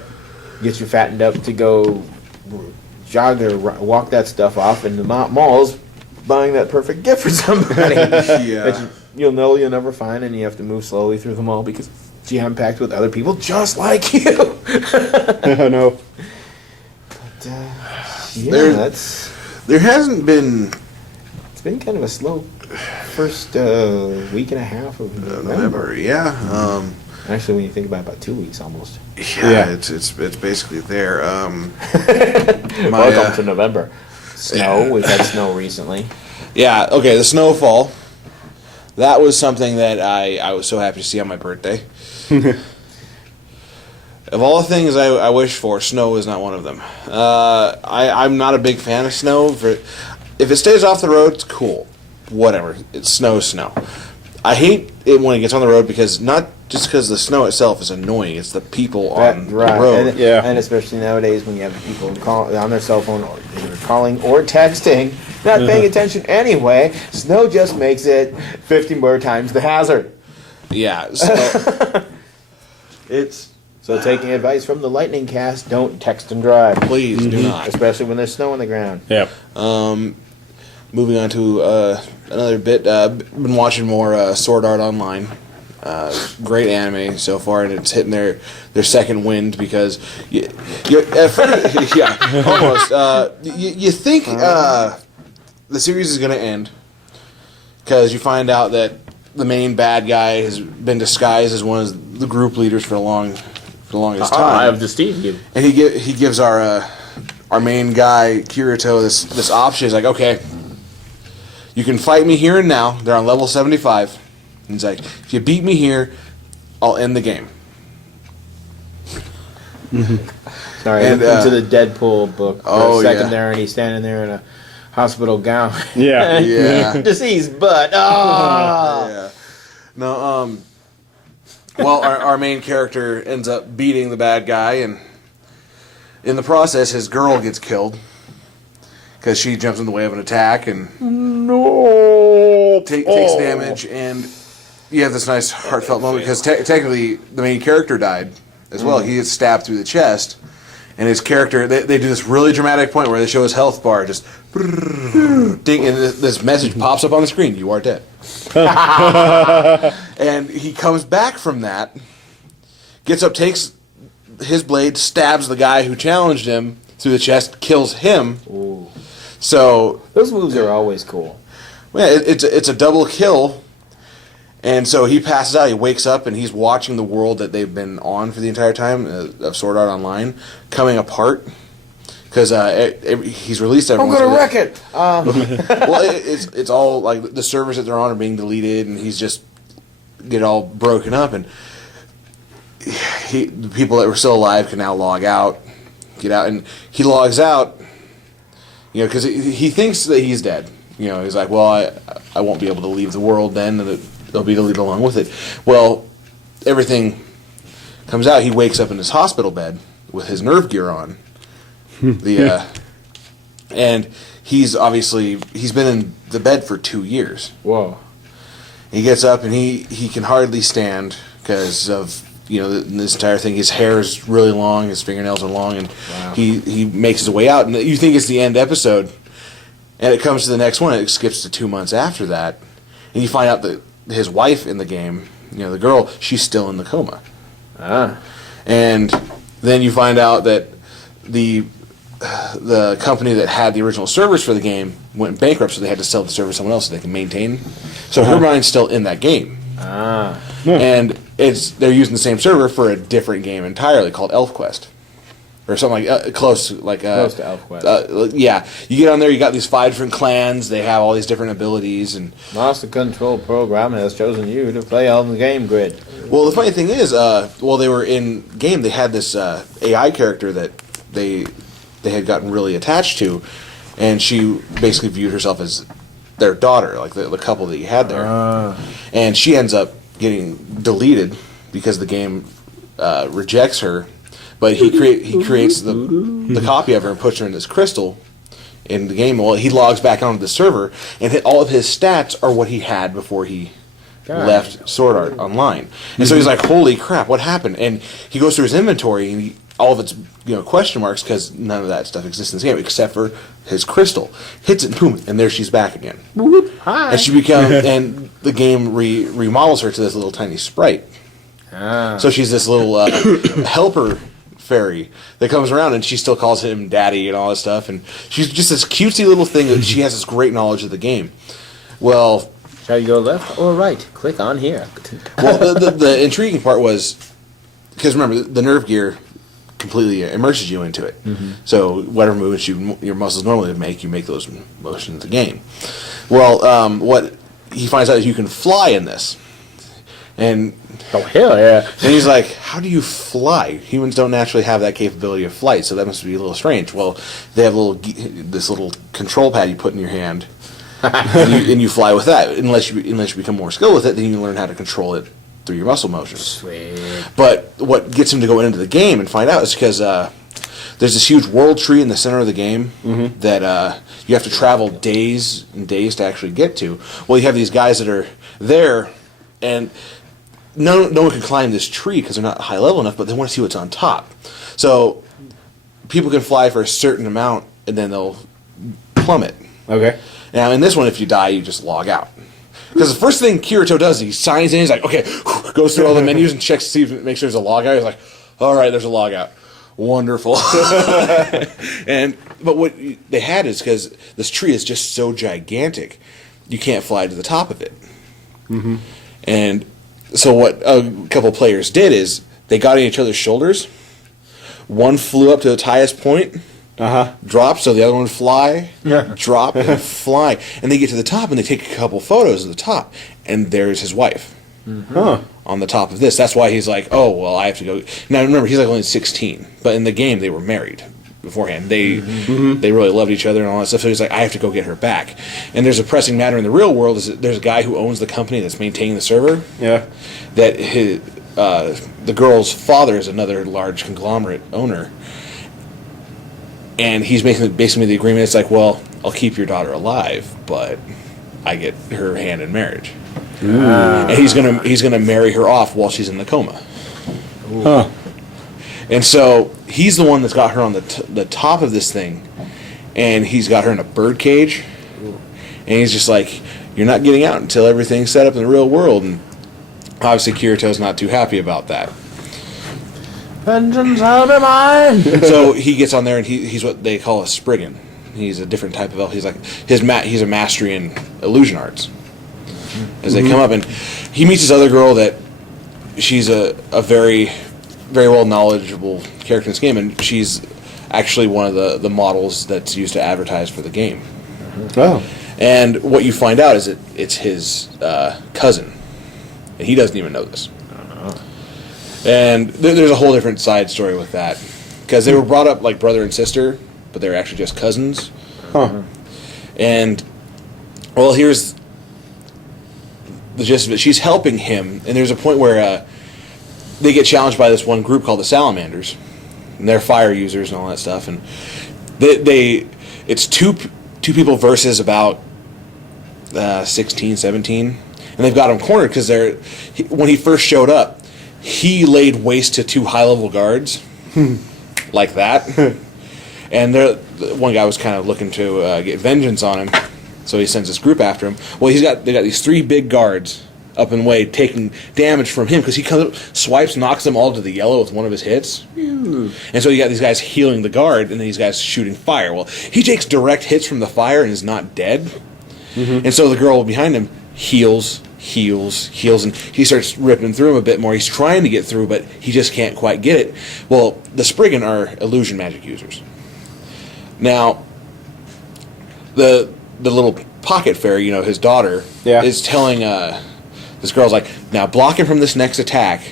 Get you fattened up to go jog or walk that stuff off in the malls, buying that perfect gift for somebody Yeah. that you'll know you'll never find, and you have to move slowly through the mall because it's jam-packed with other people just like you. I know. But, There- that's There hasn't been it's been kind of a slow first week and a half of November. yeah. Actually, when you think about 2 weeks almost. Yeah, it's basically there. Welcome to November. Snow. We've had snow recently. Yeah, okay, the snowfall. That was something that I was so happy to see on my birthday. Of all the things I wish for, snow is not one of them. I'm not a big fan of snow. If it stays off the road, it's cool. Whatever. It's snow. I hate it when it gets on the road because not just because the snow itself is annoying, it's the people on the road. And, Yeah. and especially nowadays when you have people on their cell phone or either calling or texting, not paying attention anyway. Snow just makes it 50 more times the hazard. Yeah, so it's So taking advice from the lightning cast, don't text and drive. please do not. Especially when there's snow on the ground. Yeah. Moving on to another bit, been watching more Sword Art Online. Great anime so far, and it's hitting their second wind because at first, yeah, almost. You think the series is going to end because you find out that the main bad guy has been disguised as one of the group leaders for the longest time. I have deceived you. And he gives our main guy Kirito this option. He's like, okay, you can fight me here and now. They're on level 75. And he's like, if you beat me here, I'll end the game. Sorry, And, into the Deadpool book for oh, a second yeah. there, and he's standing there in a hospital gown. Yeah. Yeah. Deceased, but Yeah. No. Well, our main character ends up beating the bad guy, and in the process, his girl gets killed because she jumps in the way of an attack and takes damage. And you have this nice heartfelt moment because technically the main character died as well. He gets stabbed through the chest, and his character they do this really dramatic point where they show his health bar just ding, and this message pops up on the screen: "You are dead." And he comes back from that, gets up, takes his blade, stabs the guy who challenged him through the chest, kills him. Ooh. So Those moves are always cool. yeah, it's a double kill. And so he passes out. He wakes up and he's watching the world that they've been on for the entire time of Sword Art Online coming apart because he's released. I'm gonna wreck it. Well, it's all like the servers that they're on are being deleted, and he's just get all broken up, and the people that were still alive can now log out, get out, and he logs out, because he thinks that he's dead. He's like, well, I won't be able to leave the world then, and they'll be deleted along with it. Well, everything comes out. He wakes up in his hospital bed with his nerve gear on. And he's been in the bed for 2 years. Whoa. He gets up and he can hardly stand because of this entire thing. His hair is really long, his fingernails are long, and Wow. he makes his way out. And you think it's the end episode, and it comes to the next one. It skips to 2 months after that, and you find out that his wife in the game, the girl, she's still in the coma. Ah. And then you find out that the the company that had the original servers for the game went bankrupt, so they had to sell the server to someone else so they can maintain. So her mind's still in that game. And they're using the same server for a different game entirely called ElfQuest. Or something like close to ElfQuest. Yeah, you get on there. You got these 5 different clans. They have all these different abilities, and Master Control Program has chosen you to play on the game grid. well, the funny thing is, while they were in game, they had this AI character that they had gotten really attached to, and she basically viewed herself as their daughter, like the couple that you had there, and she ends up getting deleted because the game rejects her. But he creates the copy of her and puts her in this crystal in the game. Well, he logs back onto the server, and all of his stats are what he had before he left Sword Art Online. And so he's like, "Holy crap, what happened?" And he goes through his inventory, and all of it's question marks because none of that stuff exists in this game except for his crystal. Hits it, boom, and there she's back again. Hi. And she becomes, and the game remodels her to this little tiny sprite. So she's this little helper fairy that comes around, and she still calls him daddy and all this stuff, and she's just this cutesy little thing that she has this great knowledge of the game. Well, Shall you go left or right? Click on here. well, the intriguing part was because remember the nerve gear completely immerses you into it. So whatever movements your muscles normally make, you make those motions in the game. Well, what he finds out is you can fly in this, and Oh, hell yeah. and he's like, how do you fly? Humans don't naturally have that capability of flight, so that must be a little strange. Well, they have this little control pad you put in your hand, and you fly with that. Unless you become more skilled with it, then you learn how to control it through your muscle motions. Sweet. But what gets him to go into the game and find out is because there's this huge world tree in the center of the game that you have to travel days and days to actually get to. Well, you have these guys that are there, and no one can climb this tree because they're not high level enough, but they want to see what's on top. So people can fly for a certain amount, and then they'll plummet. Okay. Now, in this one, if you die, you just log out. Because the first thing Kirito does, he signs in, he's like, okay, goes through all the menus and checks to see if it makes sure there's a log out. He's like, all right, there's a log out. Wonderful. But what they had is because this tree is just so gigantic, you can't fly to the top of it. And so what a couple players did is they got on each other's shoulders. One flew up to the highest point, dropped, so the other one would fly, drop, and fly. And they get to the top, and they take a couple photos of the top, and there's his wife on the top of this. That's why he's like, oh, well, I have to go. Now, remember, he's like only 16, but in the game, they were married beforehand. They really loved each other and all that stuff, so he's like, I have to go get her back. And there's a pressing matter in the real world, is that there's a guy who owns the company that's maintaining the server. Yeah. That the girl's father is another large conglomerate owner. And he's basically the agreement. It's like, well, I'll keep your daughter alive, but I get her hand in marriage. And he's gonna marry her off while she's in the coma. And so he's the one that's got her on the top of this thing, and he's got her in a bird cage. And he's just like, you're not getting out until everything's set up in the real world. And obviously Kirito's not too happy about that. Vengeance shall be mine. So he gets on there, and he's what they call a Spriggan. He's a different type of elf. He's like he's a mastery in illusion arts. As they come up, and he meets this other girl that she's a very, very well knowledgeable character in this game, and she's actually one of the models that's used to advertise for the game. Oh. And what you find out is that it's his cousin, and he doesn't even know this. And there's a whole different side story with that, because they were brought up like brother and sister, but they were actually just cousins. And well, here's the gist of it. She's helping him, and there's a point where they get challenged by this one group called the Salamanders, and they're fire users and all that stuff. And it's two people versus about 16, 17, and they've got him cornered because when he first showed up, he laid waste to 2 high-level guards like that. And one guy was kind of looking to get vengeance on him, so he sends this group after him. Well, they got these 3 big guards up and away, taking damage from him because he comes up, swipes, knocks them all to the yellow with one of his hits. And so you got these guys healing the guard, and then these guys shooting fire. Well, he takes direct hits from the fire and is not dead. And so the girl behind him heals, and he starts ripping through him a bit more. He's trying to get through, but he just can't quite get it. Well, the Spriggan are illusion magic users. Now, the little pocket fairy, his daughter, is telling this girl's like, now block him from this next attack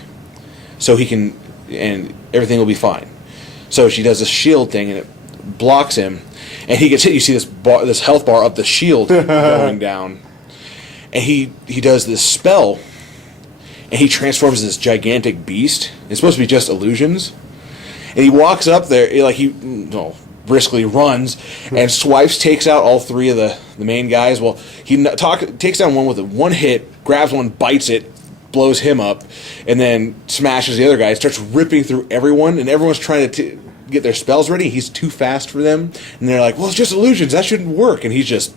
so he can, and everything will be fine. So she does a shield thing, and it blocks him, and he gets hit. You see this health bar up the shield going down. And he does this spell, and he transforms into this gigantic beast. It's supposed to be just illusions. And he walks up there, like briskly runs, and swipes, takes out all three of the main guys. Well, he takes down one with one hit, grabs one, bites it, blows him up, and then smashes the other guy. Starts ripping through everyone, and everyone's trying to get their spells ready. He's too fast for them, and they're like, well, it's just illusions. That shouldn't work. And he's just...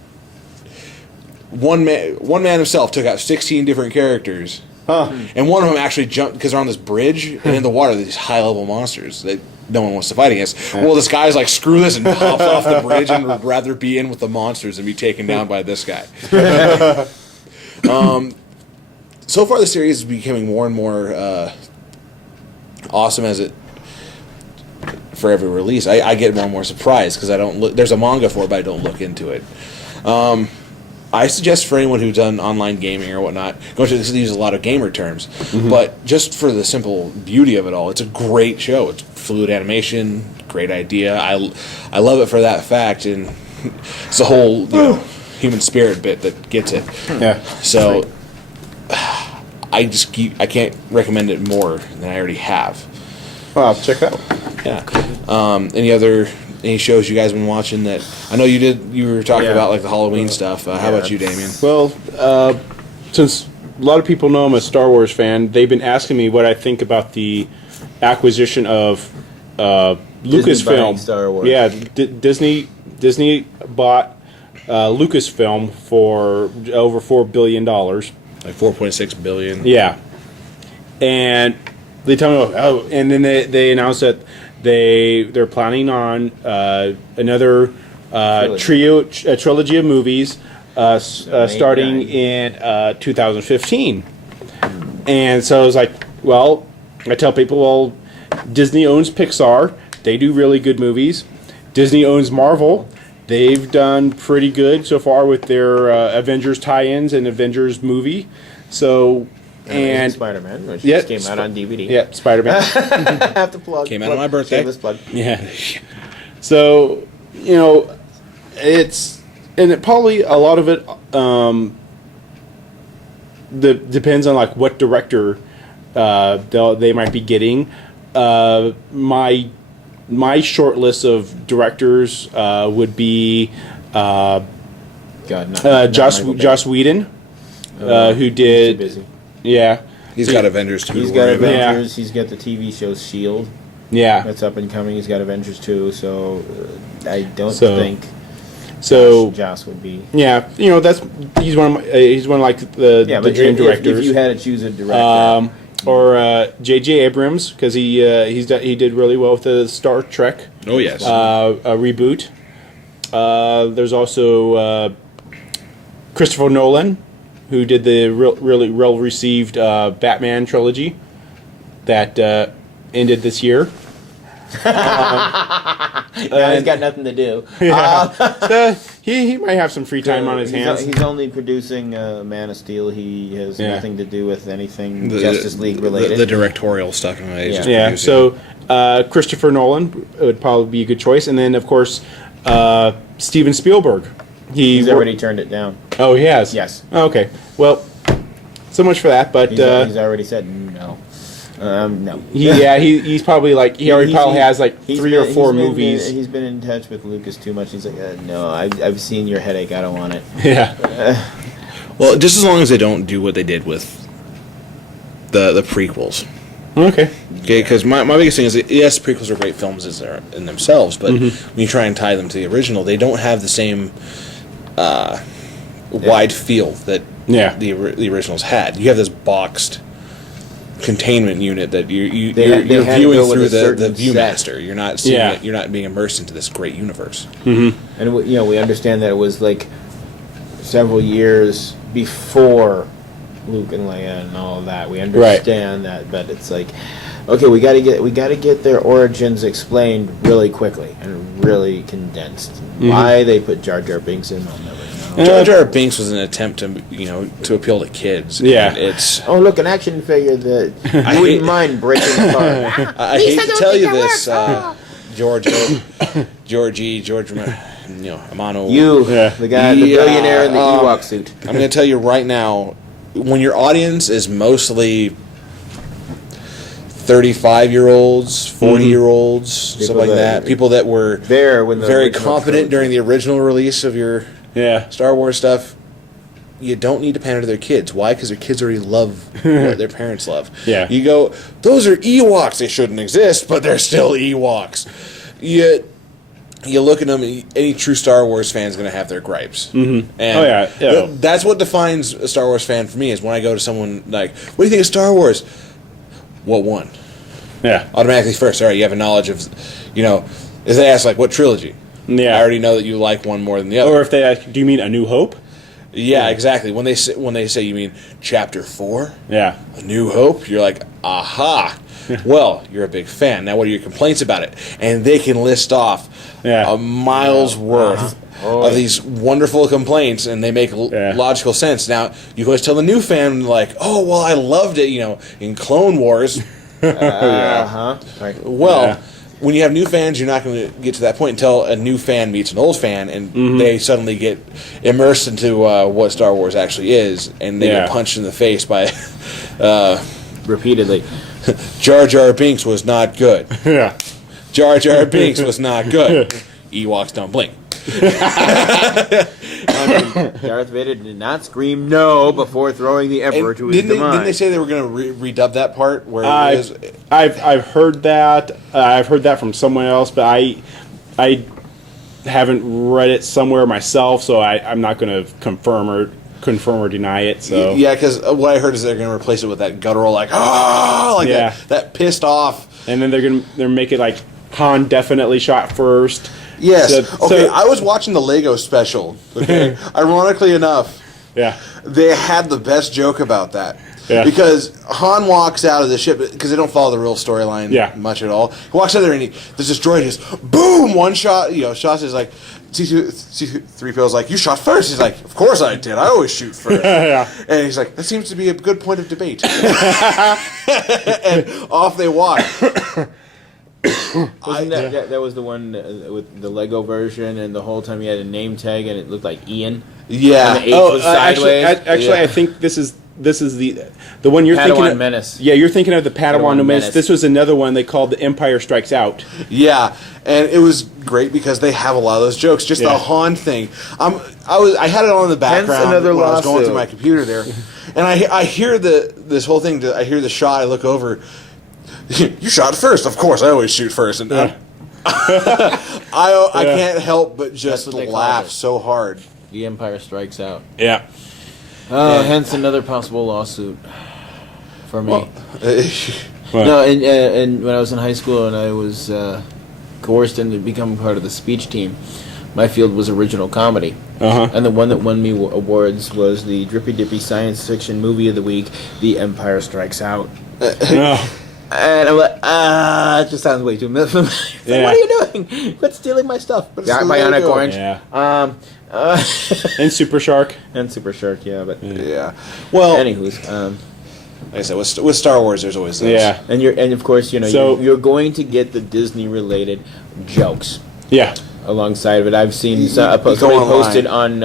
One man himself took out 16 different characters, and one of them actually jumped because they're on this bridge, and in the water, these high-level monsters that no one wants to fight against. Well, this guy's like, screw this, and hops off the bridge and would rather be in with the monsters than be taken down by this guy. So far, the series is becoming more and more awesome as it... For every release, I get more and more surprised because I don't look... There's a manga for it, but I don't look into it. I suggest for anyone who's done online gaming or whatnot, going to use a lot of gamer terms, but just for the simple beauty of it all, it's a great show. It's fluid animation, great idea. I love it for that fact, and it's the whole human spirit bit that gets it. Yeah. So I can't recommend it more than I already have. Well, I'll check that out. Yeah. Any shows you guys been watching that I know you did? You were talking about like the Halloween stuff. How about you, Damien? Well, since a lot of people know I'm a Star Wars fan, they've been asking me what I think about the acquisition of Lucasfilm. Star Wars. Yeah, Disney bought Lucasfilm for over $4 billion. Like $4.6 billion. Yeah, and they tell me, and then they announced that they're planning on another trilogy of movies starting in 2015. And so I was like, well, I tell people, well, Disney owns Pixar. They do really good movies. Disney owns Marvel. They've done pretty good so far with their Avengers tie-ins and Avengers movie. So... And Spider-Man, which just came out on DVD. Yeah, Spider-Man. I have to plug. Came out on my birthday. Shameless plug. Yeah. So, it's... And it probably, a lot of it depends on, like, what director they might be getting. My short list of directors would be Joss Whedon, who did... Too busy. Yeah. He's got Avengers 2. He's got Avengers. He's got the TV show S.H.I.E.L.D. Yeah. That's up and coming. He's got Avengers 2, so I don't think Joss would be. Yeah, he's one of the dream directors. If you had to choose a director. Or J.J. Abrams, because he did really well with the Star Trek. Oh, yes. A reboot. There's also Christopher Nolan, who did the really well-received Batman trilogy that ended this year. Now he's got nothing to do. Yeah. He might have some free time on his hands. He's only producing Man of Steel. He has nothing to do with anything Justice League related. The directorial stuff. Yeah. So Christopher Nolan would probably be a good choice, and then of course Steven Spielberg. He's already turned it down. Oh, he has? Yes. Okay. Well, so much for that, but... He's already said no. No. He's probably like... He probably has like 3 or 4 movies. He's been in touch with Lucas too much. He's like, no, I've seen your headache. I don't want it. Yeah. Well, just as long as they don't do what they did with the prequels. Okay, because my biggest thing is that, yes, prequels are great films as they're in themselves, but when you try and tie them to the original, they don't have the same wide field that the originals had. You have this boxed containment unit that you're They had to viewing go with through a the certain ViewMaster. You're not seeing Yeah. it. You're not being immersed into this great universe. And we understand that it was like several years before Luke and Leia and all of that. We understand that, but it's like, okay, we got to get their origins explained really quickly and really condensed. Why they put Jar Jar Binks in, I'll never know. Jar Jar Binks was an attempt to appeal to kids. Yeah. And it's. Oh, look, an action figure that you wouldn't mind breaking apart. I hate to tell you this, George, Amano. The guy, the billionaire in the Ewok suit. I'm going to tell you right now, when your audience is mostly 35-year-olds, 40-year-olds, stuff like that, people that were there when the very original confident trilogy. during the original release of your Star Wars stuff, you don't need to pander to their kids. Why? Because their kids already love what their parents love. Yeah. You go, those are Ewoks. They shouldn't exist, but they're still Ewoks. You look at them, any true Star Wars fan is going to have their gripes. Mm-hmm. And that's what defines a Star Wars fan for me, is when I go to someone like, what do you think of Star Wars? What one? Yeah. Automatically first. All right, you have a knowledge of, if they ask, like, what trilogy? Yeah. I already know that you like one more than the other. Or if they ask, do you mean A New Hope? Yeah, exactly. When they say you mean Chapter 4? Yeah. A New Hope? You're like, aha. Well, you're a big fan. Now, what are your complaints about it? And they can list off a mile's worth of these wonderful complaints, and they make logical sense. Now, you always tell the new fan, like, oh, well, I loved it, in Clone Wars. Well, when you have new fans, you're not going to get to that point until a new fan meets an old fan, and they suddenly get immersed into what Star Wars actually is, and they get punched in the face by repeatedly. Jar Jar Binks was not good. Yeah. Jar Jar Binks was not good. Ewoks don't blink. Darth Vader did not scream no before throwing the Emperor to his demise. Didn't they say they were going to redub that part? Where I've heard that. I've heard that from someone else, but I haven't read it somewhere myself, so I'm not going to confirm or deny it. So yeah, because what I heard is they're going to replace it with that guttural, like that pissed off, and then they're make it like Han definitely shot first. Yes. I was watching the Lego special. Okay. Ironically enough, they had the best joke about that. Yeah. Because Han walks out of the ship, because they don't follow the real storyline much at all. He walks out there and there's this droid, just boom, one shot. Shots is like, C-3PO's like, you shot first. He's like, of course I did. I always shoot first. And he's like, that seems to be a good point of debate. And off they walk. Wasn't that was the one with the Lego version, and the whole time he had a name tag, and it looked like Ian. Yeah. And the H was sideways. Actually, I think this is the one you're Padawan thinking of. Menace. Yeah, you're thinking of the Padawan Menace. This was another one they called The Empire Strikes Out. Yeah, and it was great because they have a lot of those jokes. Just the Han thing. I had it on in the background when I was going through my computer there, and I hear this whole thing. I hear the shot. I look over. You shot first, of course. I always shoot first, and I can't help but just laugh so hard. The Empire Strikes Out. Yeah. Hence another possible lawsuit for me. Well, no, and when I was in high school and I was coerced into becoming part of the speech team, my field was original comedy. And the one that won me awards was the Drippy Dippy Science Fiction Movie of the Week, The Empire Strikes Out. And I'm like, it just sounds way too familiar. Like, what are you doing? Quit stealing my stuff. Bionic Orange. Yeah. And Super Shark. And Super Shark, but yeah. Well, anywho's, like I said, with Star Wars, there's always those. Yeah. And of course, you're going to get the Disney related jokes. Yeah. Alongside of it, I've seen somebody posted on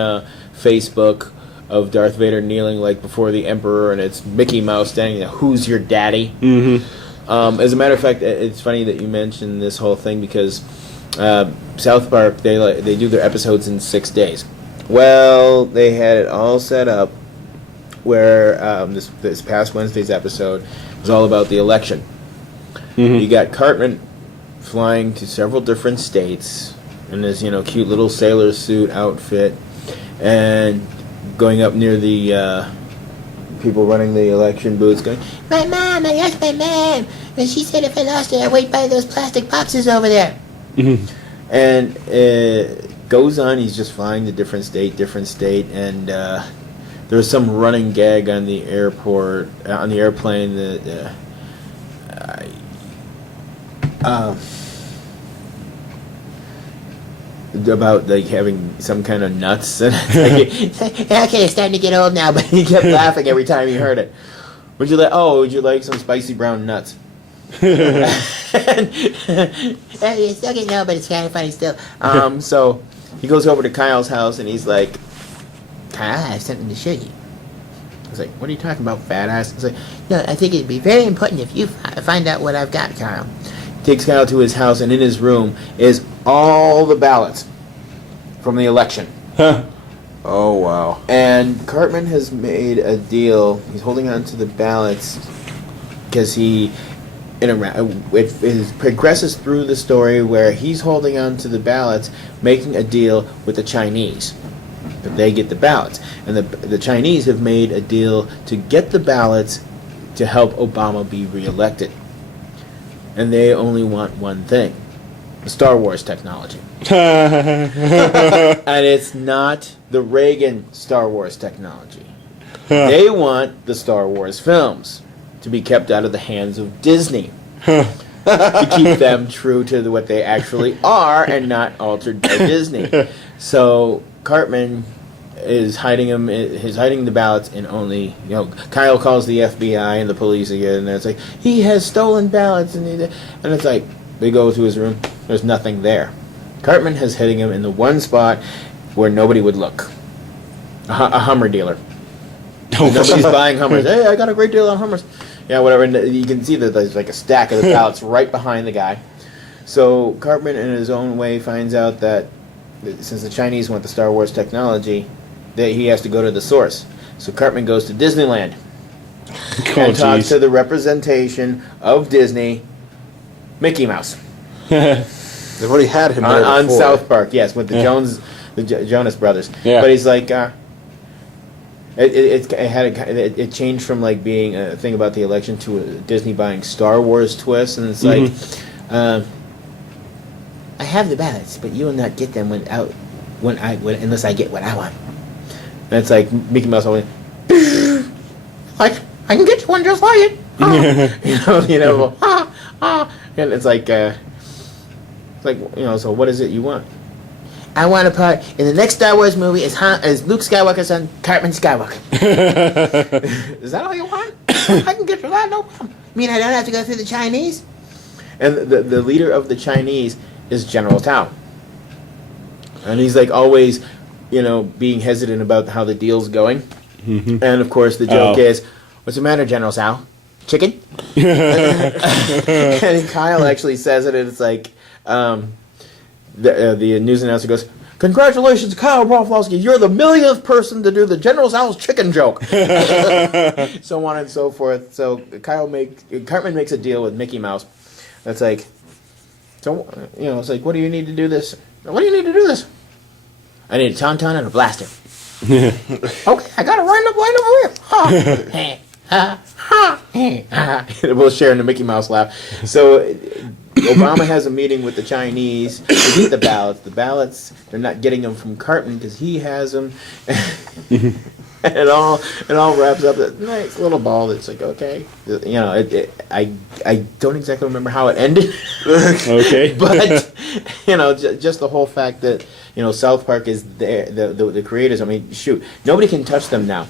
Facebook of Darth Vader kneeling like before the Emperor, and it's Mickey Mouse standing there. Who's your daddy? Mm-hmm. As a matter of fact, it's funny that you mentioned this whole thing because South Park they do their episodes in 6 days. Well, they had it all set up where this past Wednesday's episode was all about the election. Mm-hmm. You got Cartman flying to several different states in this cute little sailor suit outfit, and going up near the people running the election booths, going, My mom, I lost my mom. And she said if I lost her, I'd wait by those plastic boxes over there. and it goes on. He's just flying to different state, and there was some running gag on the airplane that about like having some kind of nuts. And Okay, it's starting to get old now, but he kept laughing every time he heard it. Would you like some spicy brown nuts? it's okay now, but it's kind of funny still. So he goes over to Kyle's house and he's like, Kyle, I have something to show you. I was like, what are you talking about, fat ass? He's like, No, I think it'd be very important if you find out what I've got, Kyle. takes Kyle to his house, and in his room is all the ballots from the election. Oh, wow. And Cartman has made a deal. He's holding on to the ballots because it progresses through the story where he's holding on to the ballots, making a deal with the Chinese. That they get the ballots. And the Chinese have made a deal to get the ballots to help Obama be reelected. And they only want one thing: the Star Wars technology. And it's not the Reagan Star Wars technology. They want the Star Wars films to be kept out of the hands of Disney. To keep them true to what they actually are and not altered by Disney. So Cartman is hiding him. He's hiding the ballots, and only Kyle calls the FBI and the police again, and it's like he has stolen ballots, and it's like they go to his room. There's nothing there. Cartman has hidden him in the one spot where nobody would look. A Hummer dealer. Nobody's buying Hummers. Hey, I got a great deal on Hummers. Yeah, whatever. And you can see that there's like a stack of the ballots right behind the guy. So Cartman, in his own way, finds out that since the Chinese want the Star Wars technology, that he has to go to the source. So Cartman goes to Disneyland and talks to the representation of Disney, Mickey Mouse. They've already had him there on before. South Park, yes, with the Jonas Brothers. Yeah. But he's like, it changed from like being a thing about the election to a Disney buying Star Wars twist, and it's like, I have the ballots, but you will not get them unless I get what I want. and it's like Mickey Mouse always, Like, I can get you one just like it. and it's like, so what is it you want? I want a part in the next Star Wars movie as Luke Skywalker's son, Cartman Skywalker. Is that all you want? I can get you that, no problem. I mean, I don't have to go through the Chinese? And the leader of the Chinese is General Tao. And he's like always, being hesitant about how the deal's going. Mm-hmm. And of course the joke is, what's the matter, General Tao? Chicken? And Kyle actually says it, and it's like, the news announcer goes, "Congratulations, Kyle Broflovsky, you're the millionth person to do the General Tso's chicken joke." So on and so forth. So Cartman makes a deal with Mickey Mouse. That's like, it's like, what do you need to do this? What do you need to do this? I need a tauntaun and a blaster. Okay, I got it right over here. We'll share in the Mickey Mouse laugh. So Obama has a meeting with the Chinese to get the ballots. The ballots, they're not getting them from Cartman because he has them. And it all wraps up that nice little ball that's like, okay. I don't exactly remember how it ended. Okay. But, just the whole fact that, South Park is there, the creators, I mean, shoot, nobody can touch them now,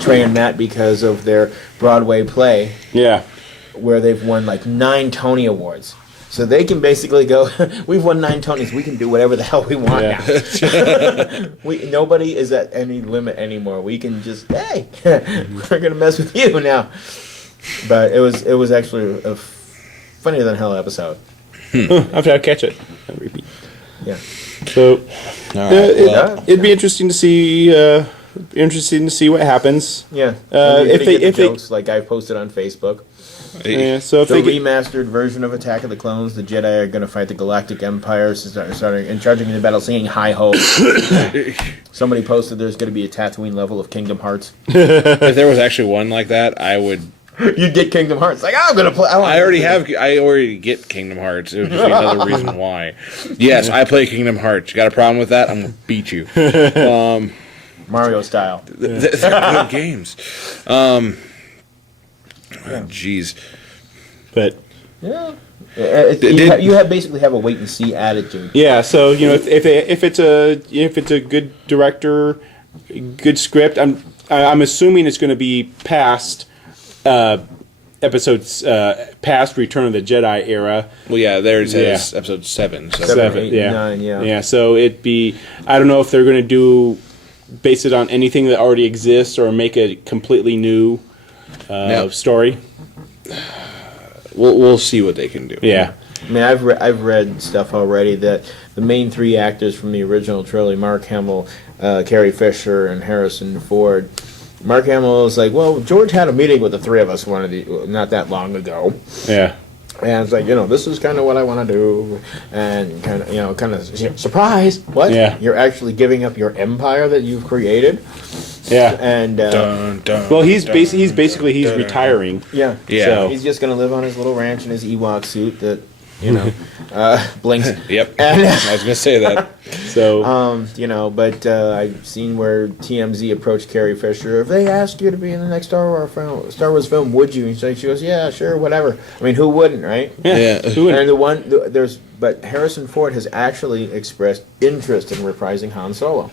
Trey and Matt, because of their Broadway play. Yeah. Where they've won like 9 Tony Awards. So they can basically go, we've won 9 Tonys, we can do whatever the hell we want now. Nobody is at any limit anymore. We can just, hey, we're going to mess with you now. But it was actually a funnier than hell episode. I'll catch it and repeat. Yeah. So it'd be interesting interesting to see what happens. Yeah. If they jokes like I posted on Facebook. Yeah, so if The they get, remastered version of Attack of the Clones, the Jedi are going to fight the Galactic Empire, starting and charging into battle, singing "Hi Ho." Somebody posted there's going to be a Tatooine level of Kingdom Hearts. If there was actually one like that, I would. You'd get Kingdom Hearts. Like, I'm going to play. I already get Kingdom Hearts. It would just be another reason why. Yes, I play Kingdom Hearts. You got a problem with that? I'm gonna beat you. Mario style. They're good games. Jeez. but Yeah. You basically have a wait and see attitude. yeah, so if it's a good director, good script, I'm assuming it's going to be past episodes past Return of the Jedi era. Well, yeah, there's episode 7. So. 7, 8, yeah. 9, yeah. Yeah, so I don't know if they're going to base it on anything that already exists or make a completely new story. We'll see what they can do. Yeah. I mean, I've read stuff already that the main 3 actors from the original trilogy, Mark Hamill, Carrie Fisher, and Harrison Ford. Mark Hamill was like, well, George had a meeting with the 3 of us not that long ago. Yeah. And it's like, this is kind of what I want to do. And kind of, surprise! What? Yeah. You're actually giving up your empire that you've created? Yeah. And, Well, he's basically retiring. yeah. Yeah. So He's just going to live on his little ranch in his Ewok suit that, blinks. Yep. And, I was gonna say that. so but I've seen where TMZ approached Carrie Fisher. If they asked you to be in the next Star Wars film, would you? And she goes, yeah, sure, whatever. I mean, who wouldn't, right? Yeah. And but Harrison Ford has actually expressed interest in reprising Han Solo. which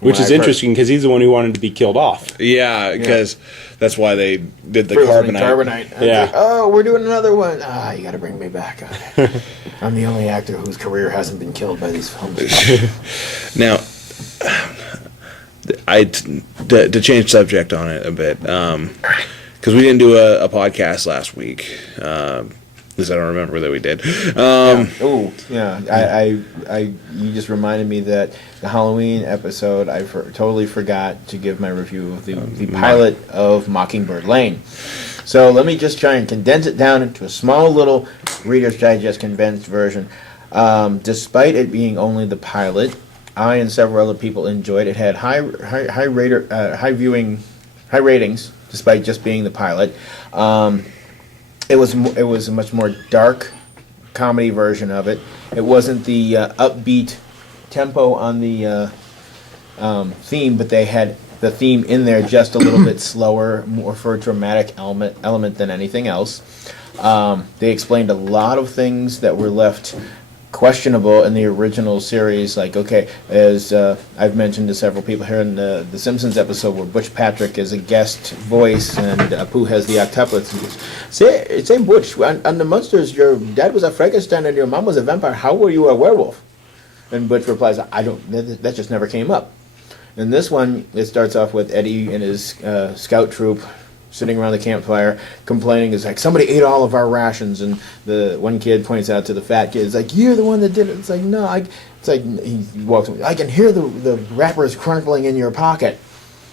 When is I've heard- interesting because he's the one who wanted to be killed off. Yeah, because that's why they did the Frozen carbonite. And Yeah. it's like, oh, we're doing another one. You got to bring me back. I'm the only actor whose career hasn't been killed by these films. Now, to change subject on it a bit, because we didn't do a podcast last week. At least I don't remember that we did. Oh, yeah. You just reminded me that the Halloween episode, totally forgot to give my review of the pilot of Mockingbird Lane. So let me just try and condense it down into a small little Reader's Digest condensed version. Despite it being only the pilot, I and several other people enjoyed it. It had high ratings, despite just being the pilot. It was a much more dark comedy version of it. It wasn't the upbeat tempo on the theme, but they had the theme in there just a little bit slower, more for a dramatic element than anything else. They explained a lot of things that were left questionable in the original series. Like, okay, as I've mentioned to several people here in the Simpsons episode where Butch Patrick is a guest voice and Apu has the octuplets. Say Butch, on the Munsters, your dad was a Frankenstein and your mom was a vampire. How were you a werewolf? And Butch replies, that just never came up. In this one, it starts off with Eddie and his scout troop sitting around the campfire complaining. It's like, somebody ate all of our rations, and the one kid points out to the fat kid, it's like, you're the one that did it. It's like, no, it's like, he walks away, I can hear the wrappers crunkling in your pocket.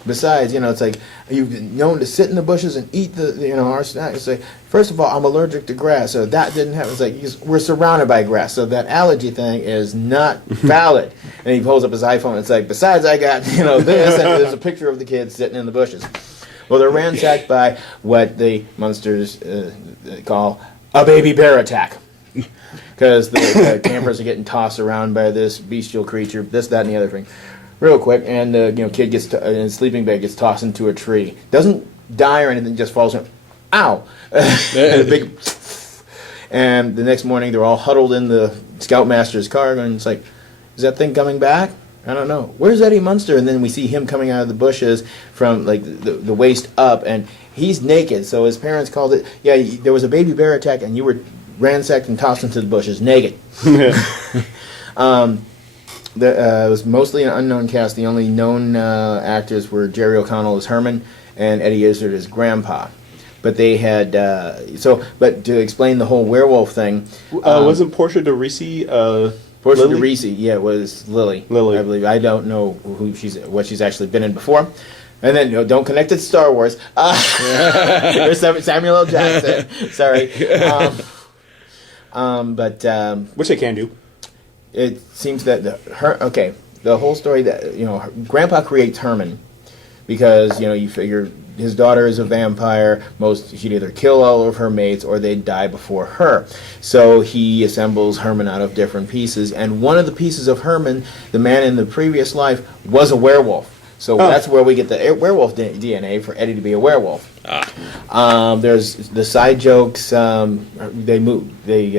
Besides, it's like, you've been known to sit in the bushes and eat our snack. It's like, first of all, I'm allergic to grass, so that didn't happen. It's like, we're surrounded by grass, so that allergy thing is not valid. And he pulls up his iPhone, it's like, besides, I got, this, and there's a picture of the kid sitting in the bushes. Well, they're ransacked by what the Munsters call a baby bear attack. Because the campers are getting tossed around by this bestial creature, this, that, and the other thing. Real quick, and kid gets in his sleeping bag, gets tossed into a tree. Doesn't die or anything, just falls in. Ow! And a big. And the next morning, they're all huddled in the Scoutmaster's car, and it's like, is that thing coming back? I don't know. Where's Eddie Munster? And then we see him coming out of the bushes from like the waist up, and he's naked. So his parents called it, there was a baby bear attack, and you were ransacked and tossed into the bushes naked. It was mostly an unknown cast. The only known actors were Jerry O'Connell as Herman and Eddie Izzard as Grandpa. But they had but to explain the whole werewolf thing, Wasn't Portia de Risi Portia Lily? de Risi, it was Lily. Lily. I believe. I don't know what she's actually been in before. And then, no, don't connect it to Star Wars. There's Samuel L. Jackson. Sorry. Which they can do. It seems that the whole story that, Grandpa creates Herman because, you figure his daughter is a vampire. She'd either kill all of her mates or they'd die before her. So he assembles Herman out of different pieces. And one of the pieces of Herman, the man in the previous life, was a werewolf. So that's where we get the werewolf DNA for Eddie to be a werewolf. There's the side jokes. They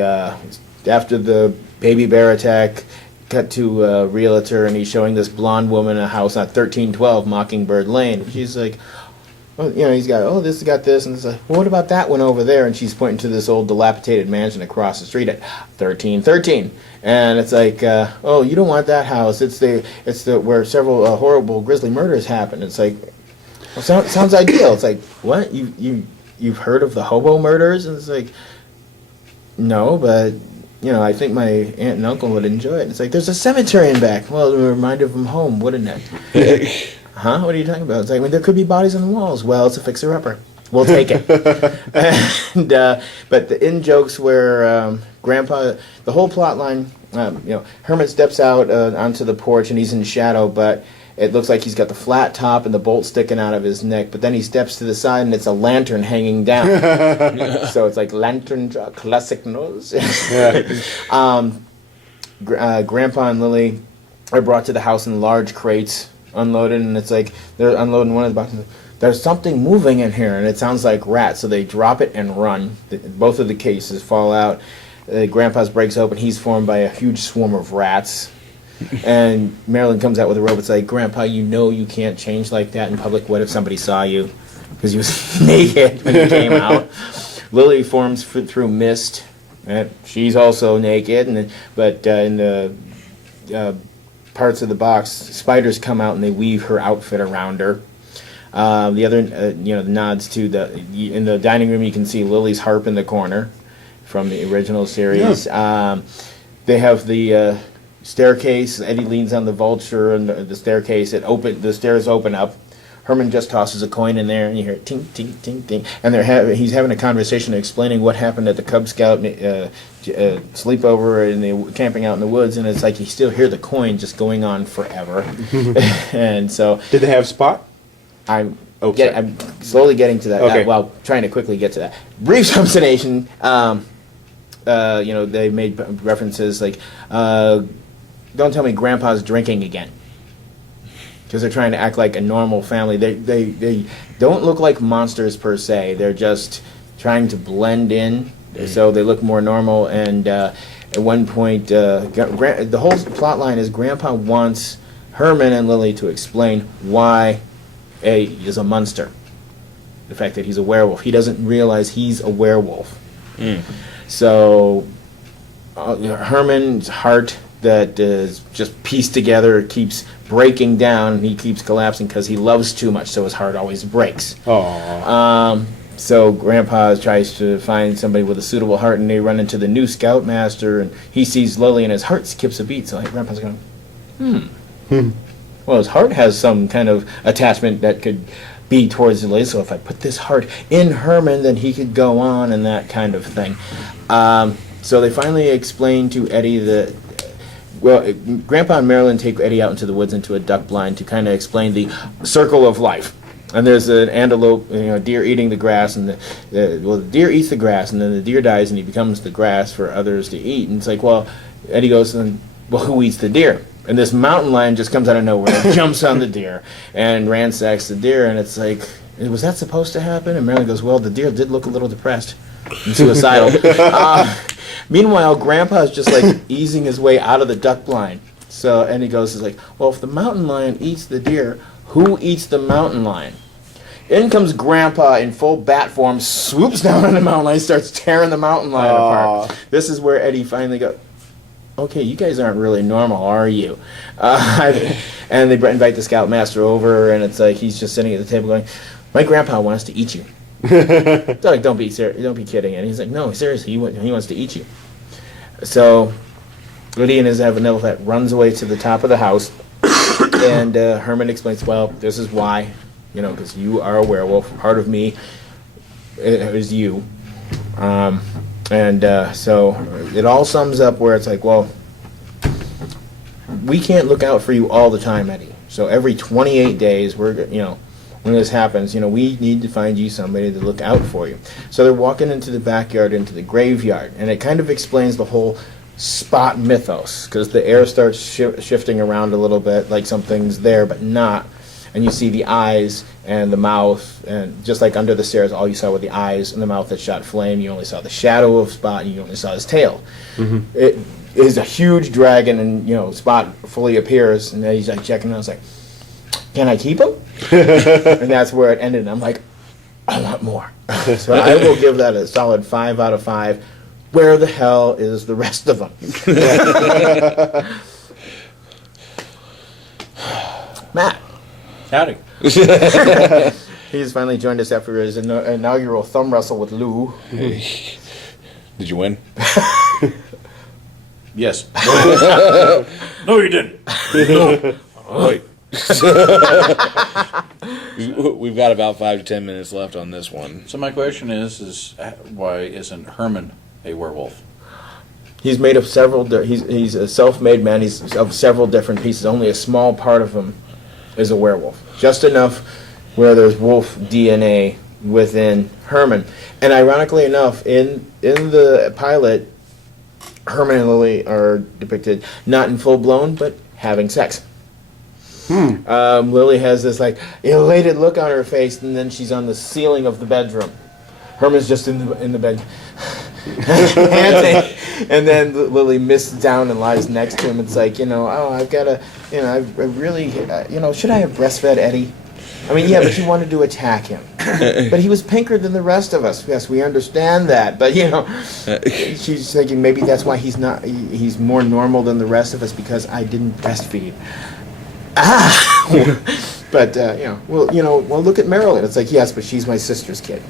after the baby bear attack, cut to a realtor, and he's showing this blonde woman a house on 1312 Mockingbird Lane. She's like, well, he's got, this has got this, and it's like, well, what about that one over there? And she's pointing to this old dilapidated mansion across the street at 1313. And it's like, you don't want that house. It's the where several horrible grisly murders happened. It's like, well, sounds ideal. It's like, what? You've heard of the hobo murders? And it's like, no, but I think my aunt and uncle would enjoy it. It's like, there's a cemetery in back. Well, it would remind them of home, wouldn't it? Huh? What are you talking about? It's like, there could be bodies on the walls. Well, it's a fixer-upper. We'll take it. But the in jokes where Grandpa, the whole plot line, Herman steps out onto the porch and he's in shadow, but it looks like he's got the flat top and the bolt sticking out of his neck. But then he steps to the side and it's a lantern hanging down. So it's like lantern classic nose. Grandpa and Lily are brought to the house in large crates, unloaded, and it's like they're unloading one of the boxes. There's something moving in here, and it sounds like rats. So they drop it and run. Both of the cases fall out. Grandpa's breaks open. He's formed by a huge swarm of rats. And Marilyn comes out with a robe. It's like, Grandpa, you can't change like that in public. What if somebody saw you? Because he was naked when he came out. Lily forms through mist. She's also naked, but in the parts of the box, spiders come out and they weave her outfit around her. The other, the nods to in the dining room, you can see Lily's harp in the corner from the original series. Yeah. They have the staircase. Eddie leans on the vulture, and the staircase. The stairs open up. Herman just tosses a coin in there, and you hear it ting, ting, ting, ting. And he's having a conversation explaining what happened at the Cub Scout sleepover and they camping out in the woods, and it's like you still hear the coin just going on forever. And so, did they have Spot? I'm slowly getting to that. Okay. While trying to quickly get to that. Brief summation. They made references like, "Don't tell me Grandpa's drinking again." Because they're trying to act like a normal family. They don't look like monsters per se. They're just trying to blend in, so they look more normal. And at one point, the whole plot line is Grandpa wants Herman and Lily to explain why Eddie is a monster. The fact that he's a werewolf. He doesn't realize he's a werewolf. So Herman's heart that is just pieced together keeps breaking down, and he keeps collapsing because he loves too much, so his heart always breaks. So Grandpa tries to find somebody with a suitable heart, and they run into the new scoutmaster, and he sees Lily, and his heart skips a beat. So Grandpa's going, well, his heart has some kind of attachment that could be towards Lily, so if I put this heart in Herman, then he could go on, and that kind of thing. So they finally explain to Eddie that, Grandpa and Marilyn take Eddie out into the woods into a duck blind to kind of explain the circle of life. And there's an antelope, deer eating the grass, and the deer eats the grass, and then the deer dies, and he becomes the grass for others to eat. And it's like, Eddie goes, who eats the deer? And this mountain lion just comes out of nowhere and jumps on the deer and ransacks the deer. And it's like, was that supposed to happen? And Marilyn goes, the deer did look a little depressed and suicidal. Meanwhile, Grandpa's just easing his way out of the duck blind. So, and he goes, if the mountain lion eats the deer, who eats the mountain lion? In comes Grandpa in full bat form, swoops down on the mountain lion, starts tearing the mountain lion apart. This is where Eddie finally goes, okay, you guys aren't really normal, are you? And they invite the scoutmaster over, and it's like he's just sitting at the table going, my grandpa wants to eat you. They're like, don't be kidding. And he's like, no, seriously, he wants to eat you. So Lydia and his Evanilla that runs away to the top of the house, and Herman explains, this is why you know, because you are a werewolf. Part of me is you. So it all sums up where it's like, well, we can't look out for you all the time, Eddie. So every 28 days, when this happens, we need to find you somebody to look out for you. So they're walking into the backyard, into the graveyard, and it kind of explains the whole spot mythos, because the air starts shifting around a little bit, like something's there but not, and you see the eyes and the mouth, and just like Under the Stairs, all you saw were the eyes and the mouth that shot flame. You only saw the shadow of Spot, and you only saw his tail. It is a huge dragon, and Spot fully appears, and then he's like checking, and I was like, can I keep him? And that's where it ended. And I'm like, I want more. So I will give that a solid 5 out of 5. Where the hell is the rest of them? Matt. Howdy. He's finally joined us after his inaugural thumb wrestle with Lou. Did you win? Yes. No, you didn't. Wait. We've got about 5 to 10 minutes left on this one. So my question is why isn't Herman a werewolf? He's made of several. He's a self-made man. He's of several different pieces. Only a small part of him is a werewolf. Just enough where there's wolf DNA within Herman. And ironically enough, in the pilot, Herman and Lily are depicted not in full blown, but having sex. Lily has this like elated look on her face, and then she's on the ceiling of the bedroom. Herman's just in the bed, and then Lily misses down and lies next to him. It's like, I've got to, I really, should I have breastfed Eddie? I mean, yeah, but you wanted to attack him. But he was pinker than the rest of us. Yes, we understand that. But, she's thinking maybe that's why he's more normal than the rest of us, because I didn't breastfeed. But, well, look at Marilyn. It's like, yes, but she's my sister's kid.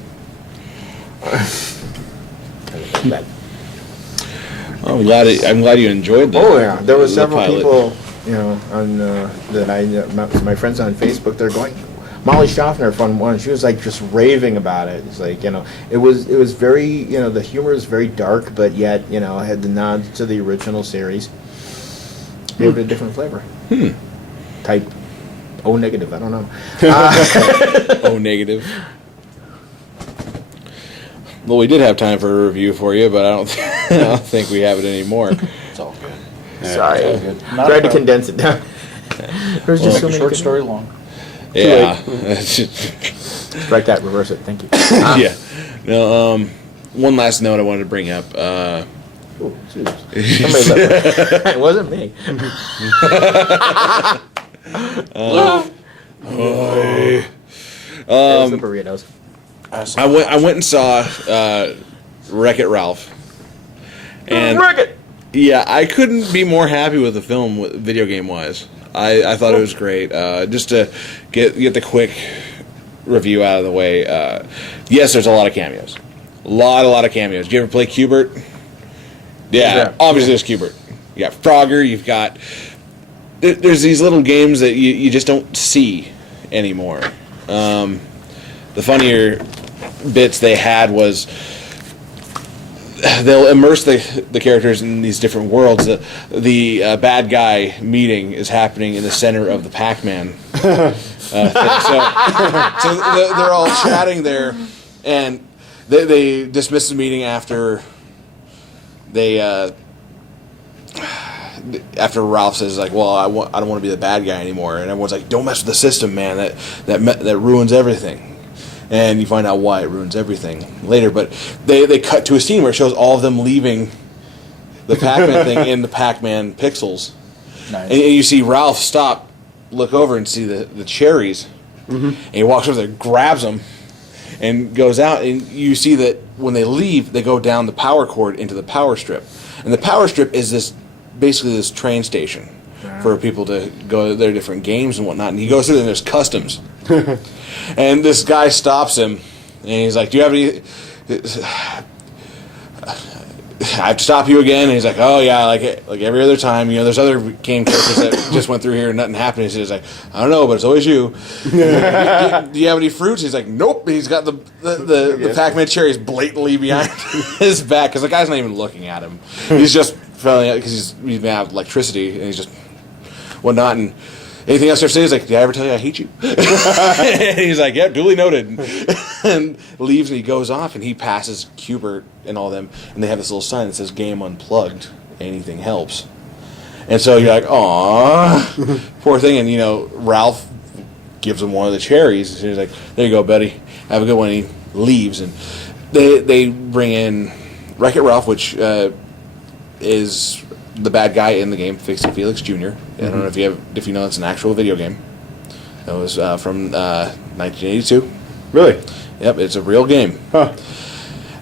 I'm glad you enjoyed that. Oh, yeah. There were several pilot. people, on that my friends on Facebook, they're going, Molly Schaffner from one, she was like just raving about it. It's like, it was very, the humor is very dark, but yet, had the nods to the original series. Gave it a different flavor. Type O negative, I don't know. O negative. Well, we did have time for a review for you, but I don't think we have it anymore. It's all good. Sorry. All good. Tried to condense it down. There's just so many short good- story long. Yeah. Strike that, reverse it. Thank you. Yeah. No. One last note I wanted to bring up. Oh, somebody let it wasn't me. There's the burritos. I went and saw Wreck-It Ralph, and Wreck-It! yeah, I couldn't be more happy with the film, video game wise. I thought it was great. Just to get the quick review out of the way. Yes, there's a lot of cameos. A lot of cameos. Did you ever play Q*bert? Yeah, obviously there's Q*bert. You got Frogger. You've got there's these little games that you just don't see anymore. The funnier bits they had was they'll immerse the characters in these different worlds. The bad guy meeting is happening in the center of the Pac-Man thing. So they're all chatting there, and they dismiss the meeting after after Ralph says, like, well, I don't want to be the bad guy anymore, and everyone's like, don't mess with the system, man. That ruins everything. And you find out why it ruins everything later. But they cut to a scene where it shows all of them leaving the Pac-Man thing in the Pac-Man pixels. Nice. And you see Ralph stop, look over, and see the cherries. And he walks over there, grabs them, and goes out. And you see that when they leave, they go down the power cord into the power strip. And the power strip is basically this train station for people to go to their different games and whatnot. And he goes through there, and there's customs. And this guy stops him, and he's like, do you have any... I have to stop you again. And he's like, oh yeah, like every other time. There's other game characters that just went through here and nothing happened. He's like, I don't know, but it's always you. Do you have any fruits? He's like, nope. He's got the Pac-Man cherries blatantly behind his back because the guy's not even looking at him. He's just feeling it because he's been out of electricity and he's just whatnot. And anything else you have to say? He's like, did I ever tell you I hate you? And he's like, yeah, duly noted. And leaves and he goes off and he passes Cubert and all them. And they have this little sign that says game unplugged. Anything helps. And so you're like, aw, poor thing. And, Ralph gives him one of the cherries. And he's like, there you go, buddy. Have a good one. And he leaves. And they bring in Wreck-It Ralph, which is the bad guy in the game, Fixie Felix Jr. I don't know if you know it's an actual video game. It was from 1982. Really? Yep, it's a real game. Huh.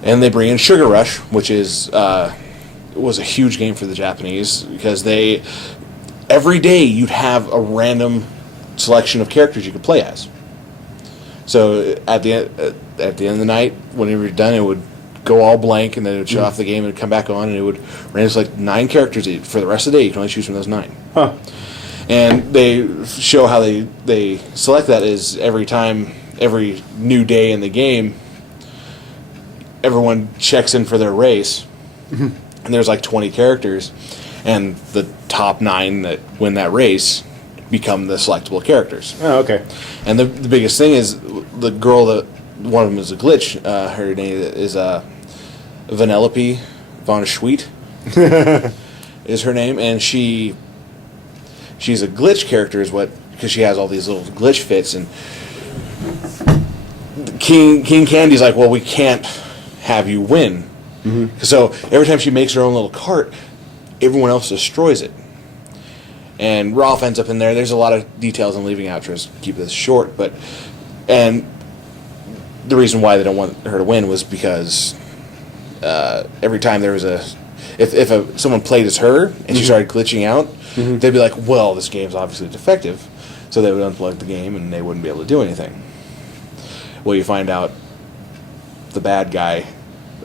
And they bring in Sugar Rush, which was a huge game for the Japanese because every day you'd have a random selection of characters you could play as. So at the end of the night, whenever you're done, it would go all blank, and then it would shut off the game and it would come back on, and it would randomly select 9 characters for the rest of the day. You can only choose from those 9. Huh. And they show how they select that is every new day in the game, everyone checks in for their race, and there's like 20 characters, and the top 9 that win that race become the selectable characters. Oh, okay. And the biggest thing is the girl that one of them is a glitch. Her name is Vanellope von Schweet is her name, and she's a glitch character because she has all these little glitch fits, and King Candy's like, well, we can't have you win. Mm-hmm. So every time she makes her own little cart, everyone else destroys it. And Ralph ends up in there. There's a lot of details I'm leaving out to keep this short, and the reason why they don't want her to win was because every time there was if someone played as her and she started glitching out, they'd be like, well, this game's obviously defective, so they would unplug the game and they wouldn't be able to do anything. Well, you find out the bad guy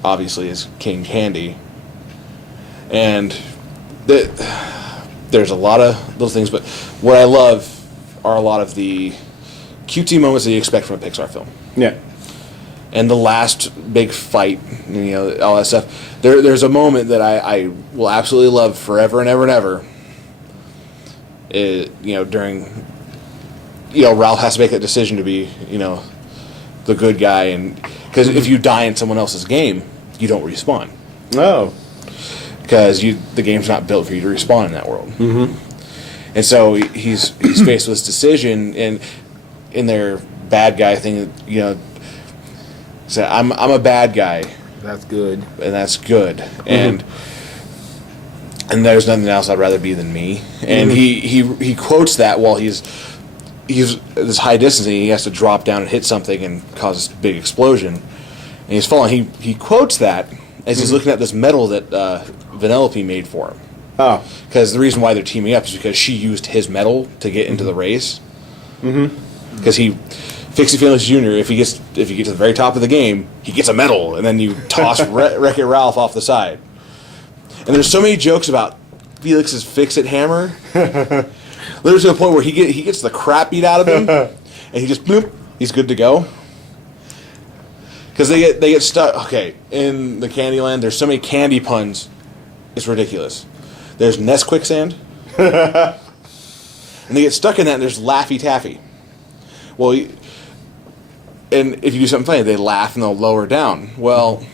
obviously is King Candy, and there's a lot of little things, but what I love are a lot of the cutesy moments that you expect from a Pixar film. Yeah. And the last big fight, all that stuff. There's a moment that I will absolutely love forever and ever and ever. During, Ralph has to make that decision to be, the good guy, and because if you die in someone else's game, you don't respawn. Oh. Because the game's not built for you to respawn in that world. Mm-hmm. And so he's faced with this decision, and in their bad guy thing, say, I'm a bad guy. That's good. And that's good. Mm-hmm. And there's nothing else I'd rather be than me. And he quotes that while he's this high distance, and he has to drop down and hit something and cause this big explosion. And he's falling. He quotes that as he's looking at this medal that Vanellope made for him. Oh. Because the reason why they're teaming up is because she used his medal to get into the race. Because Fixie Felix Jr., if you get to the very top of the game, he gets a medal, and then you toss Wreck-It Ralph off the side. And there's so many jokes about Felix's fix-it hammer. Literally to the point where he gets the crap beat out of him, and he just bloop, he's good to go. Because they get stuck. Okay, in the Candyland, there's so many candy puns, it's ridiculous. There's Nest Quicksand, and they get stuck in that, and there's Laffy Taffy. Well, and if you do something funny, they laugh and they'll lower down. Well,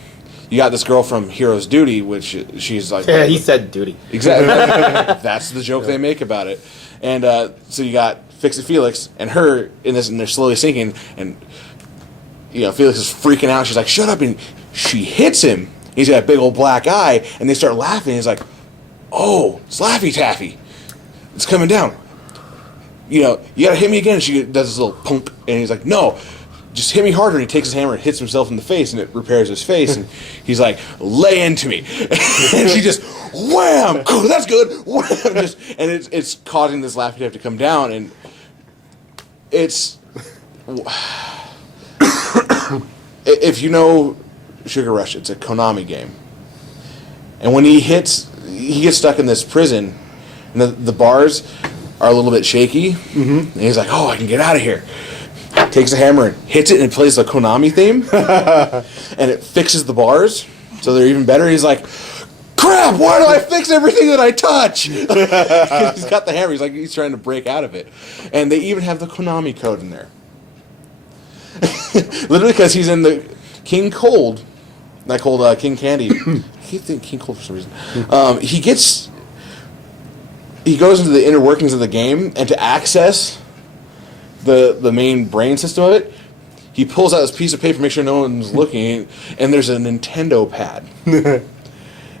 you got this girl from Hero's Duty, which she's like... Yeah, he said duty. Exactly. That's the joke they make about it. And so you got Fix-It Felix and her in this, and they're slowly sinking, and Felix is freaking out. She's like, shut up, and she hits him. He's got a big old black eye, and they start laughing. He's like, oh, it's Laffy Taffy. It's coming down. You gotta hit me again. And she does this little punk, and he's like, no, just hit me harder. And he takes his hammer and hits himself in the face, and it repairs his face. And he's like, lay into me. And she just, wham, oh, that's good. Wham, and it's causing this Laffy Taffy to come down, and it's... If you know Sugar Rush, it's a Konami game. And when he gets stuck in this prison, and the bars are a little bit shaky, and he's like, "Oh, I can get out of here." Takes a hammer and hits it, and it plays the Konami theme, and it fixes the bars, so they're even better. He's like, "Crap! Why do I fix everything that I touch?" He's got the hammer. He's trying to break out of it, and they even have the Konami code in there. Literally, because he's in the King Cold, not Cold, King Candy. I keep thinking King Cold for some reason. He goes into the inner workings of the game, and to access the main brain system of it, he pulls out this piece of paper, make sure no one's looking, and there's a Nintendo pad. And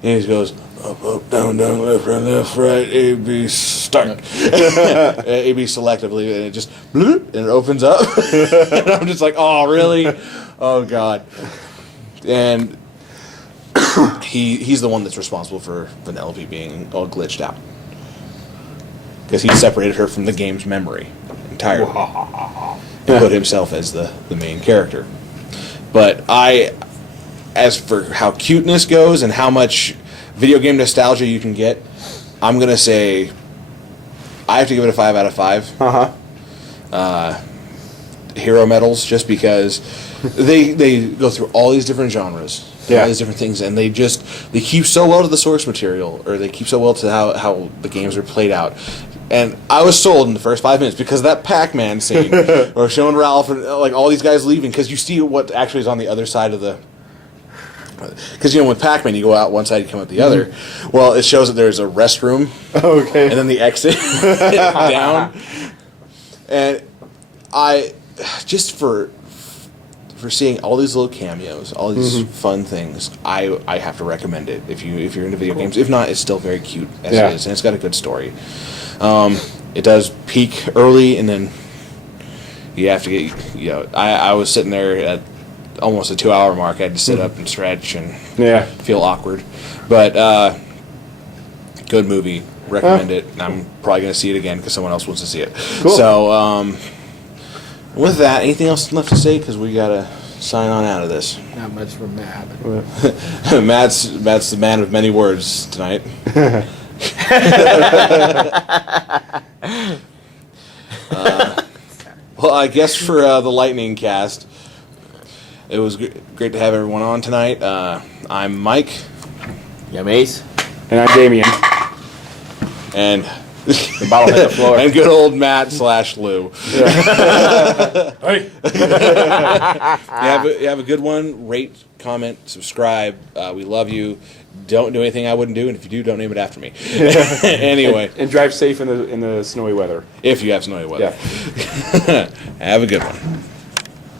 he goes, up, down, left, right, A, B, start. A, B, select, I believe, and it just, bloop, and it opens up. And I'm just like, oh, really? Oh, God. And he's the one that's responsible for Vanellope being all glitched out. Because he separated her from the game's memory entirely. And put himself as the main character. But as for how cuteness goes and how much video game nostalgia you can get, I'm going to say I have to give it a 5 out of 5. Hero medals, just because they go through all these different genres, all these different things, and they keep so well to the source material, or they keep so well to how the games are played out. And I was sold in the first 5 minutes because of that Pac-Man scene, or showing Ralph and like all these guys leaving, because you see what actually is on the other side of the. Because with Pac-Man, you go out one side, you come out the other. Well, it shows that there's a restroom, and then the exit down. And I just for seeing all these little cameos, all these fun things, I have to recommend it if you're into video games. If not, it's still very cute as it is, and it's got a good story. It does peak early, and then you have to get. I was sitting there at almost a 2-hour mark. I had to sit up and stretch and feel awkward, but good movie. Recommend it. And I'm probably going to see it again because someone else wants to see it. Cool. So with that, anything else left to say? Because we got to sign on out of this. Not much from Matt. Matt's the man of many words tonight. Well, I guess for the Lightning cast, it was great to have everyone on tonight. I'm Mike. Yeah, Mace. And I'm Damien. And the bottle hit the floor. And good old Matt/Lou. Hey. You have a good one. Rate, comment, subscribe. We love you. Don't do anything I wouldn't do, and if you do, don't name it after me. Anyway. And drive safe in the snowy weather. If you have snowy weather. Yeah. Have a good one.